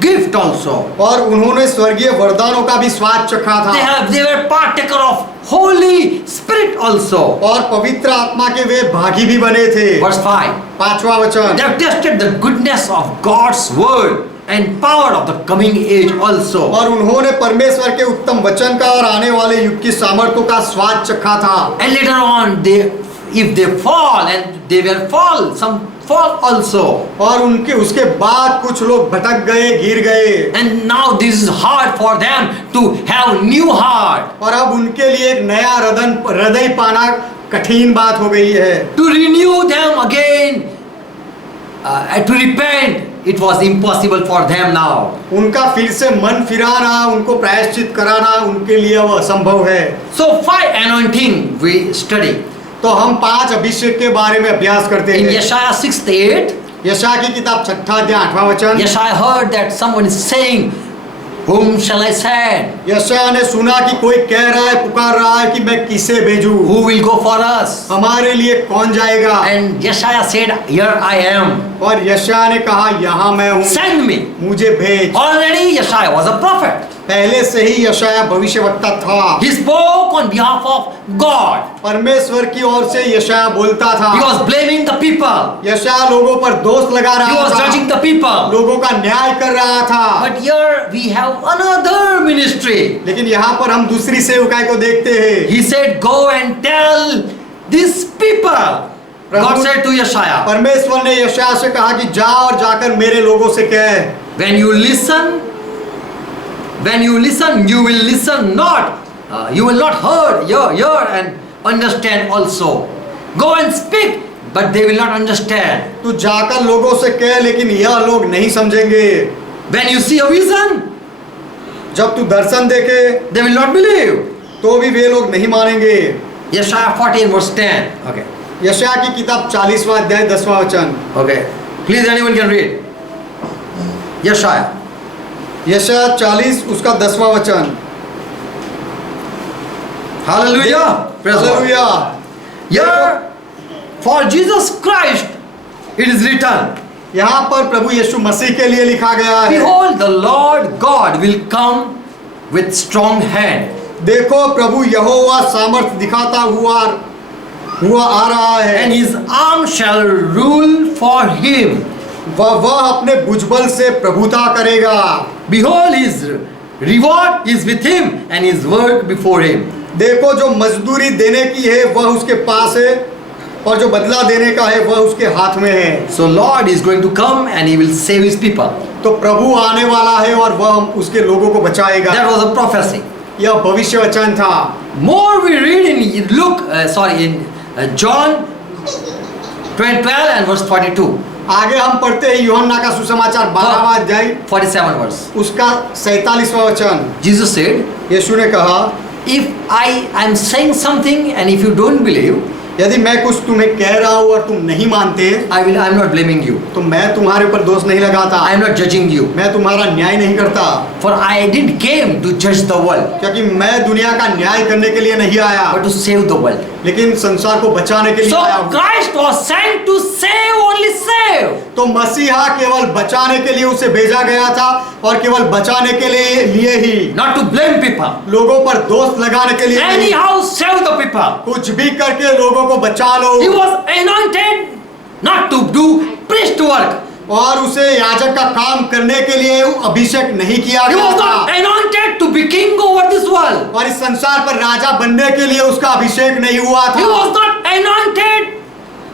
gift also. और उन्होंने स्वर्गीय वरदानों का भी स्वाद चखा था They were partaker of Holy Spirit also. और पवित्र आत्मा के वे भागी भी बने थे। Verse 5. 5वां वचन, They have tasted the goodness of God's word and power of the coming age also. और उन्होंने परमेश्वर के उत्तम वचन का और आने वाले युग की सामर्थ्यों का स्वाद चखा था। And later on, if they fall, and they will fall, some fall also. और उनके उसके बाद कुछ लोग भटक गए, गिर गए And now this is hard for them to have new heart. और अब उनके लिए एक नया हृदय पाना कठिन बात हो गई है। To renew them again, to repent, it was impossible for them now. उनका फिर से मन फिराना, उनको प्रायश्चित कराना उनके लिए वह असंभव है। So 5 anointing we study. तो हम 5 अभिषेक के बारे में अभ्यास करते In हैं। Yeshaya 6:8, यशायाह की किताब 6 अध्याय 8वां वचन, Yeshaya heard that someone is saying, whom shall I send? यशायाह ने सुना कि कोई कह रहा है, पुकार रहा है कि मैं किसे भेजूं, Who will go for us? हमारे लिए कौन जाएगा। And Yeshaya said, here I am. और यशायाह ने कहा यहाँ मैं हूँ, Send me. मुझे भेज। Already Yeshaya was a prophet. पहले से ही यशायाह भविष्यवक्ता था। He spoke on behalf of God. परमेश्वर की ओर से यशायाह बोलता था। He was blaming the people. यशायाह लोगों पर दोष लगा He रहा was था, judging the people. लोगों का न्याय कर रहा था। But here we have another ministry. लेकिन यहाँ पर हम दूसरी सेवकाई को देखते हैं। He said, go and tell these people. God said to Yeshaya, परमेश्वर ने यशायाह से कहा कि जा और जाकर मेरे लोगों से कह। when you listen, you will listen not. You will not hear and understand also. Go and speak, but they will not understand. तू जाकर लोगों से कह लेकिन यह लोग नहीं समझेंगे। When you see a vision, जब तू दर्शन देखे they will not believe. तो भी वे लोग नहीं मानेंगे। Yeshaya 14 verse 10. Okay. यशायाह की किताब 40वां अध्याय 10वां वचन, Okay. Please, anyone can read. Yeshaya. यशायाह 40 उसका 10वां वचन। Hallelujah. Praise God. Hallelujah. Here, for Jesus Christ, it is written, यहाँ पर प्रभु यीशु मसीह के लिए लिखा गया है, behold, the Lord God will come with strong hand. देखो प्रभु यहोवा सामर्थ दिखाता हुआ आ रहा है, And his arm shall rule for him. वह अपने भुजबल से प्रभुता करेगा। Behold, his reward is with him and his work before him. देखो, जो मजदूरी देने की है वह उसके पास है और जो बदला देने का है वह उसके हाथ में है। So Lord is going to come and he will save his people. तो प्रभु आने वाला है और वह उसके लोगों को बचाएगा। That was a prophecy. यह भविष्य वचन था। More we read in John 12 and verse 42. आगे हम पढ़ते हैं यूहन्ना का सुसमाचार 12वां अध्याय 47 verse. उसका 47वां वचन। Jesus said, यीशु ने कहा, if I am saying something and if you don't believe, यदि मैं कुछ तुम्हें कह रहा हूँ और तुम नहीं मानते, I am not blaming you. तो मैं तुम्हारे ऊपर दोष नहीं लगाता, I am not judging you. मैं तुम्हारा न्याय नहीं करता, For I didn't came to judge the world, क्योंकि मैं दुनिया का न्याय करने के लिए नहीं आया, but to save the world. लेकिन संसार को बचाने के लिए So आया हूँ। Christ was sent to save, only save. तो मसीहा केवल बचाने के लिए उसे भेजा गया था और केवल बचाने के लिए ही, Not to blame people. लोगों पर दोष लगाने के लिए नहीं। Anyhow, save the people. कुछ भी करके लोगों को बचा लो। He was anointed not to do priest work. और उसे याजक का काम करने के लिए अभिषेक नहीं किया He गया was था not anointed to be king over this world. और इस संसार पर राजा बनने के लिए उसका अभिषेक नहीं हुआ He was था not anointed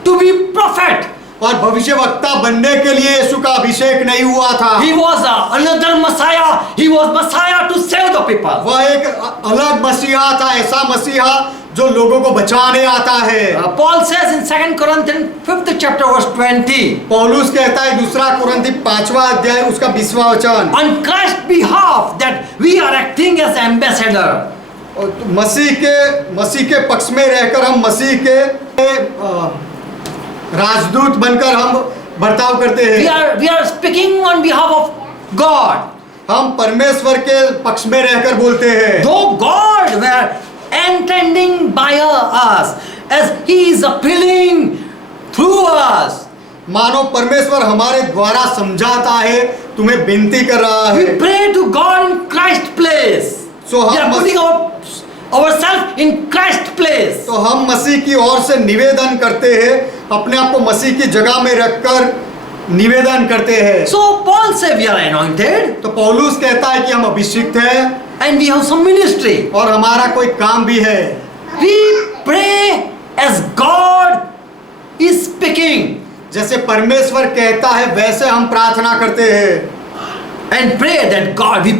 to be prophet. और भविष्यवक्ता बनने के लिए यीशु का अभिषेक नहीं हुआ था। He was another Messiah. He was Messiah to save the people. वह एक अलग मसीहा था, ऐसा मसीहा जो लोगों को बचाने आता है। Paul says in 2 Corinthians 5th chapter verse 20. पौलुस कहता है 2 कुरिन्थी 5वां अध्याय उसका 20वां वचन, On Christ's behalf that we are acting as ambassador. मसीह के पक्ष में रहकर हम मसीह के राजदूत बनकर हम बर्ताव करते हैं। We are speaking on behalf of God. हम परमेश्वर के पक्ष में रहकर बोलते हैं। Though God were entending by us as He is appealing through us. मानो परमेश्वर हमारे द्वारा समझाता है, तुम्हें विनती कर रहा We है। pray to God in Christ's place. So We are हम putting ourselves in Christ's place. तो हम मसीह की ओर से निवेदन करते हैं, अपने आप को मसीह की जगह में रखकर निवेदन करते हैं। So Paul said we are anointed तो पौलुस कहता है कि हम अभिषिक्त हैं and we have some ministry. और हमारा कोई काम भी है। We pray as God is speaking जैसे परमेश्वर कहता है वैसे हम प्रार्थना करते हैं and we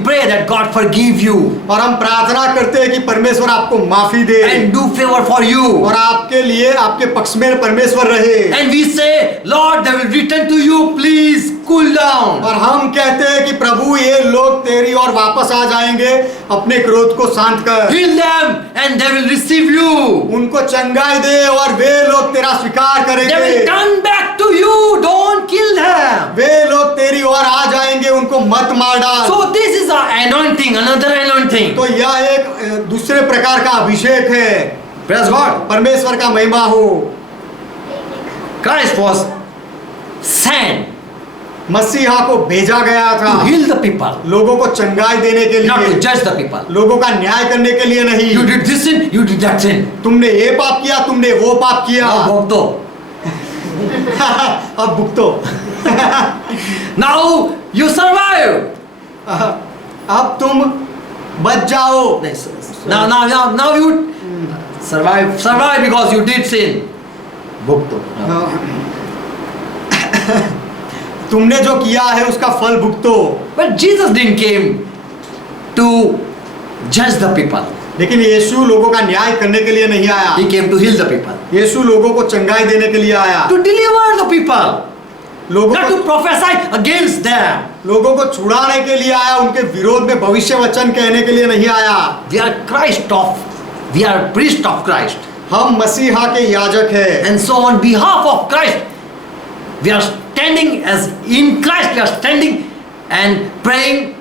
pray that God forgive you और हम प्रार्थना करते हैं कि परमेश्वर आपको माफी दे and do favor for you. और आपके लिए आपके पक्ष में परमेश्वर रहे। And we say, Lord, they will return to you. Please cool down. और हम कहते हैं कि प्रभु ये लोग तेरी ओर वापस आ जाएंगे, अपने क्रोध को शांत कर। Heal them and they will receive you. उनको चंगाई दे और वे लोग तेरा स्वीकार They will करेंगे। turn back to you. Don't kill them. वे लोग तेरी ओर आ जाएंगे, उनको मत मार डाल। So this is an anointing, another anointing. तो यह एक दूसरे प्रकार का अभिषेक है। Praise God. परमेश्वर का महिमा हो। Christ was sent मसीहा को भेजा गया था to heal the people, लोगों को चंगाई देने के not to लिए, judge the people. लोगों का न्याय करने के लिए नहीं। You did this sin, you did that sin. तुमने ये पाप किया, तुमने वो पाप किया, Now bhogto. अब भुगतो। Now you survive. अब तुम बच जाओ। Now you survive because you did sin. Bhogto. तुमने जो किया है उसका फल भुगतो। But Jesus didn't came to judge the people. लेकिन यीशु लोगों का न्याय करने के लिए नहीं आया। He came to heal the people. यीशु लोगों को चंगाई देने के लिए आया, To deliver the people. लोगों Not को to prophesy against them. लोगों को छुड़ाने के लिए आया, उनके विरोध में भविष्य वचन कहने के लिए नहीं आया। We are priest of Christ. हम मसीहा के याजक हैं। And so on behalf of Christ, we are standing as in Christ, we are standing and praying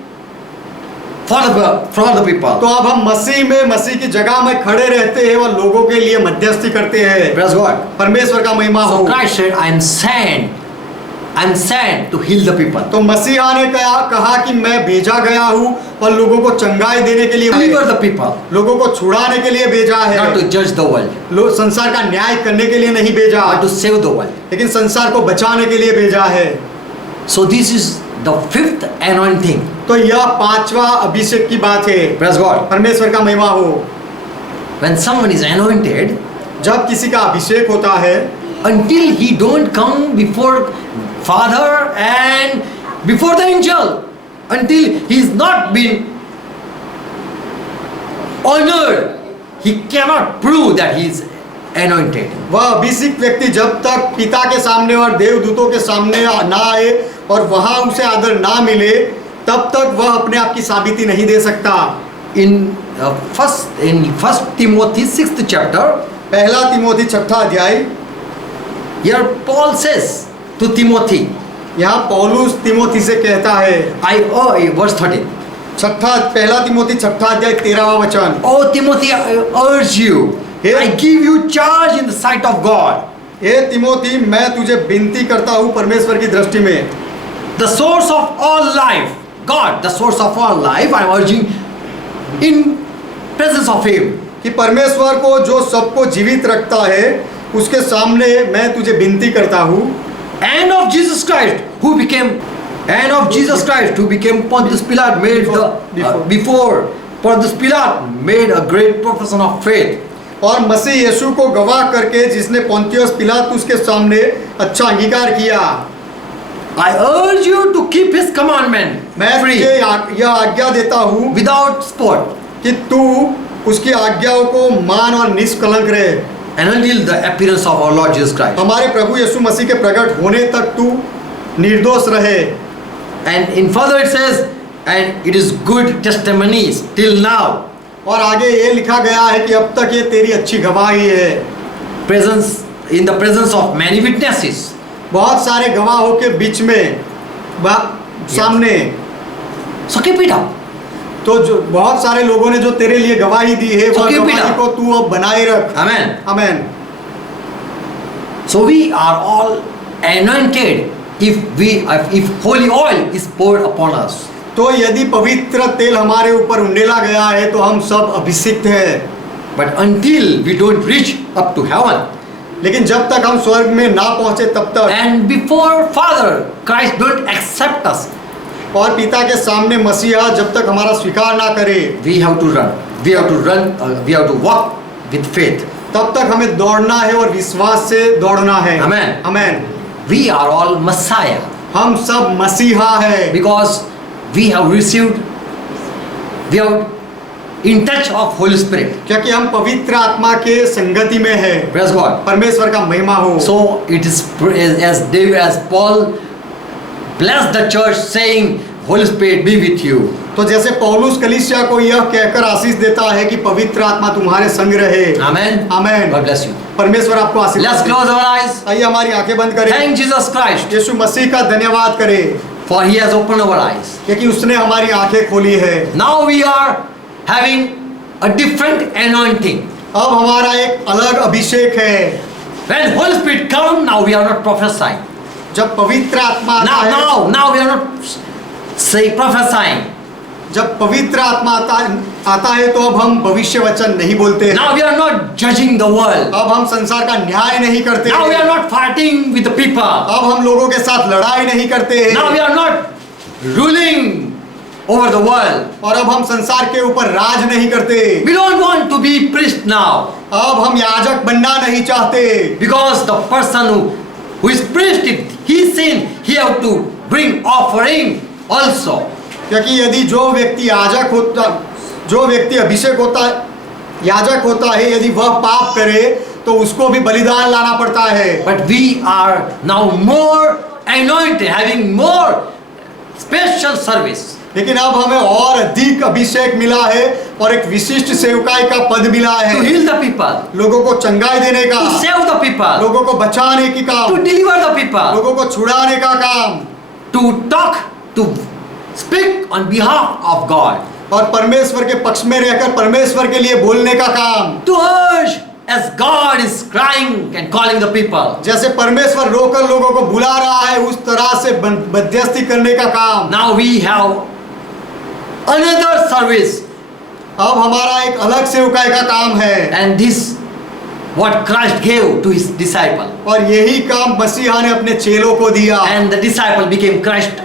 for the people. तो अब हम मसीह में मसीह की जगह में खड़े रहते हैं और लोगों के लिए मध्यस्थी करते हैं। Praise God. परमेश्वर का महिमा हो। So Christ said, I am sent to heal the people. तो मसीहा ने कहा कि मैं भेजा गया हूँ और लोगों को चंगाई देने के लिए, Deliver the people, लोगों को छुड़ाने के लिए भेजा है। not to judge the world, लोग संसार का न्याय करने के लिए नहीं भेजा, but to save the world. लेकिन संसार को बचाने के लिए भेजा है। So this is the fifth anointing. तो यह पांचवा अभिषेक की बात है। Praise God. परमेश्वर का महिमा हो। When someone is anointed, जब किसी का अभिषेक होता है, until he don't come before Father and before the angel, until he is not been honored, he cannot prove that he is anointed. वह अभिषिक्त व्यक्ति जब तक पिता के सामने और देवदूतों के सामने ना आए और वहां उसे आदर ना मिले, तब तक वह अपने आप की साबिती नहीं दे सकता। In First Timothy 6th chapter, पहला तिमोथी 6ठा अध्याय, here Paul says to Timothy, यहाँ पौलुस तिमोथी से कहता है, verse 13. पहला तिमोथी 6ठा अध्याय 13वां वचन, Oh Timothy, I urge you, I give you charge in the sight of God, हे तिमोथी, मैं तुझे विनती करता हूँ परमेश्वर की दृष्टि में, the source of all life, God, the source of all life, I am urging in presence of Him. कि परमेश्वर को जो सबको जीवित रखता है उसके सामने मैं तुझे विनती करता हूँ, And of Jesus Christ, who became Pontius Pilate before Pontius Pilate made a great profession of faith. और मसीह यीशु को गवाह करके जिसने पोंतियुस पिलातुस के सामने अच्छा अंगीकार किया, I urge you to keep His commandment मैं free, तुझे यह आज्ञा देता हूँ without spot, कि तू उसकी आज्ञाओं को मान और निष्कलंक रहे, and until the appearance of our Lord Jesus Christ. हमारे प्रभु यीशु मसीह के प्रकट होने तक तू निर्दोष रहे। And in further it says, and it is good testimonies till now. और आगे ये लिखा गया है कि अब तक ये तेरी अच्छी गवाही है, In the presence of many witnesses. बहुत सारे गवाहों के बीच में सामने। So keep it up. तो जो बहुत सारे लोगों ने जो तेरे लिए गवाही दी है, So वह keep it गवाही up. को तू अब बनाए रख। Amen. Amen. So we are all anointed if holy oil is poured upon us. तो यदि पवित्र तेल हमारे ऊपर उंडेला गया है तो हम सब अभिषिक्त हैं। But until we don't reach up to heaven, लेकिन जब तक हम स्वर्ग में ना पहुंचे तब तक, and before Father Christ don't accept us, और पिता के सामने मसीहा जब तक हमारा स्वीकार ना करे, we have to run. We have to walk with faith. तब तक हमें दौड़ना है और विश्वास से दौड़ना है। Amen. Amen. We are all Messiah हम सब मसीहा है, because we have in touch of Holy Spirit. क्योंकि हम पवित्र आत्मा के संगति में है। Praise God. परमेश्वर का महिमा हो। So it is as Paul blessed the church saying, Holy Spirit be with you. तो जैसे पौलुस कलीसिया को यह कहकर आशीष देता है कि पवित्र आत्मा तुम्हारे संग रहे। Amen. Amen. God bless you. परमेश्वर आपको आशीष Let's they. close our eyes. आइए हमारी आंखें बंद करें। Thank Jesus Christ यीशु मसीह का धन्यवाद करें, for He has opened our eyes. क्योंकि उसने हमारी आंखें खोली है। Now we are having a different anointing. अब हमारा एक अलग अभिषेक है। When Holy Spirit come, now we are not prophesying. जब पवित्र आत्मा आता है, Now we are not say prophesying. जब पवित्र आत्मा आता है तो अब हम भविष्य वचन नहीं बोलते हैं। Now we are not judging the world. अब हम संसार का न्याय नहीं करते Now we हैं। are not fighting with the people. अब हम लोगों के साथ लड़ाई नहीं करते हैं। Now we are not ruling over the world. और अब हम संसार के ऊपर राज नहीं करते। We don't want to be priest now, अब हम याजक बनना नहीं चाहते, because the person who is priest, if he sin, he have to bring offering also. क्योंकि यदि जो व्यक्ति अभिषेक होता है, याजक होता है, यदि वह पाप करे तो उसको भी बलिदान लाना पड़ता है। But we are now more anointed, having more special service. लेकिन अब हमें और अधिक अभिषेक मिला है और एक विशिष्ट सेवकाई का पद मिला To है, heal the people, लोगों को चंगाई देने का, to save the people, लोगों को बचाने की काम, to deliver the people, लोगों को छुड़ाने का काम, to talk, to speak on behalf of God, और परमेश्वर के पक्ष में रहकर परमेश्वर के लिए बोलने का काम। to urge as God is crying and calling the people. जैसे परमेश्वर रोकर लोगों को बुला रहा है, उस तरह से मध्यस्थी करने का काम। Now we have another service, अब हमारा एक अलग सेवकाई का काम है, and this what Christ gave to his disciple. और यही काम मसीहा ने अपने चेलों को दिया, And the disciple became Christ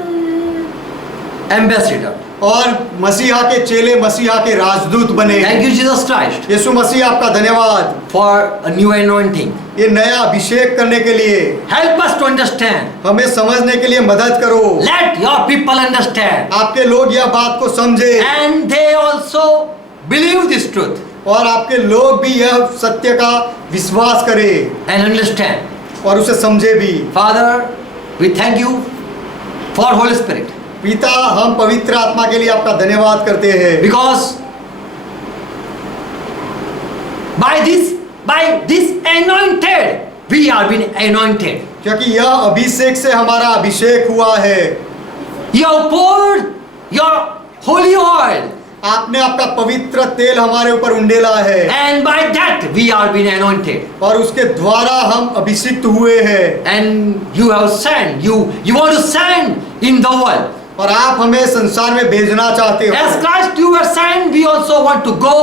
ambassador. और मसीहा के चेले मसीहा के राजदूत बने। Thank you, Jesus Christ, यीशु मसीह आपका धन्यवाद for a new anointing. ये नया अभिषेक करने के लिए। Help us to understand. हमें समझने के लिए मदद करो। Let your people understand. आपके लोग यह बात को समझे And they also believe this truth और आपके लोग भी यह सत्य का विश्वास करें and understand. और उसे समझे भी। Father, we thank you for Holy Spirit. पिता, हम पवित्र आत्मा के लिए आपका धन्यवाद करते हैं, Because by this anointed, we are being anointed. क्योंकि यह अभिषेक से हमारा अभिषेक हुआ है। You have poured your holy oil, आपने आपका पवित्र तेल हमारे ऊपर उंडेला है and by that we are being anointed. और उसके द्वारा हम अभिषिक्त हुए हैं। And you have sent, you want to send in the world. और आप हमें संसार में भेजना चाहते As हो, Christ you were sent, we also want to go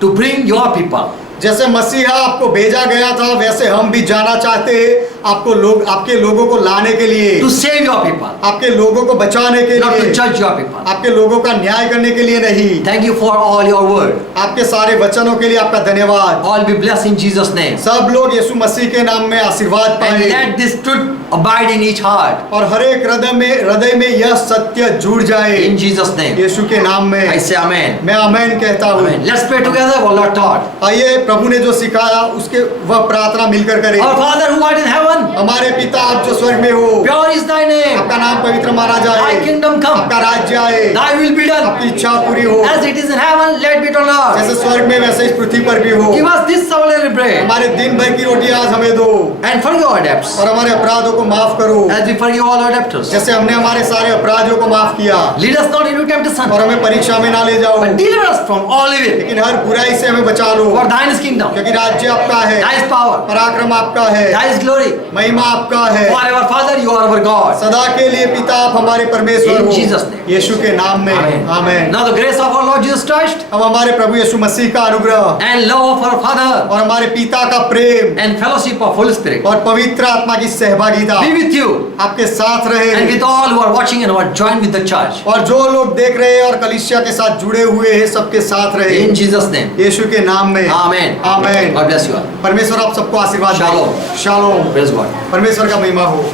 to bring your people. जैसे मसीहा आपको भेजा गया था वैसे हम भी जाना चाहते हैं आपके लोगों को लाने के लिए, To save your people, आपके लोगों को बचाने के not to लिए, judge your people. आपके लोगों का न्याय करने के लिए नहीं। Thank you for all your word. आपके सारे वचनों के लिए आपका धन्यवाद। All be blessed in Jesus' name. सब लोग यीशु मसीह के नाम में आशीर्वाद And पाए let this truth abide in each heart. और हर एक हृदय में यह सत्य जुड़ जाए In Jesus' name. यीशु के नाम में। I say amen. मैं आमीन कहता हूँ। Amen. Let's pray together for Lord taught. आइए प्रभु ने जो सिखाया उसके वह प्रार्थना मिलकर करें। Our Father who art in heaven, हमारे पिता आप जो स्वर्ग में हो, pure is thy name. आपका नाम पवित्र माना जाए, Thy kingdom come. आपका राज्य आए, Thy will be done. आपकी इच्छा पूरी हो, As it is in heaven, let it be on earth. जैसे स्वर्ग में वैसे इस पृथ्वी पर भी हो। Give us this our daily bread. हमारे दिन भर की रोटी आज हमें दो And forgive our debts, और हमारे अपराधों को माफ करो as we forgive all our debtors. जैसे हमने हमारे सारे अपराधियों को माफ किया, Lead us not into temptation, और हमें परीक्षा में ना ले जाओ but deliver us from all evil. लेकिन हर बुराई से हमें बचा लो, For thine is kingdom, क्योंकि राज्य आपका है, thy is power, पराक्रम आपका है, thy is glory. महिमा आपका है। Forever, Father, you are our God. सदा के लिए पिता आप हमारे परमेश्वर In हो, Jesus' name. यीशु के नाम में Amen. आमीन। Now the grace of our Lord Jesus Christ अब हमारे प्रभु यीशु मसीह का अनुग्रह and love of our Father और हमारे पिता का प्रेम and fellowship of Holy Spirit और पवित्र आत्मा की सहभागिता be with you आपके साथ and रहे with all who are watching and who are joined with the church. और जो लोग देख रहे हैं और कलीसिया के साथ जुड़े हुए हैं सबके साथ रहे In Jesus' name. यीशु के नाम में Amen. आमीन। God bless you all. परमेश्वर आप सबको आशीर्वाद शालोम। दे। शालोम। Praise God. परमेश्वर का महिमा हो।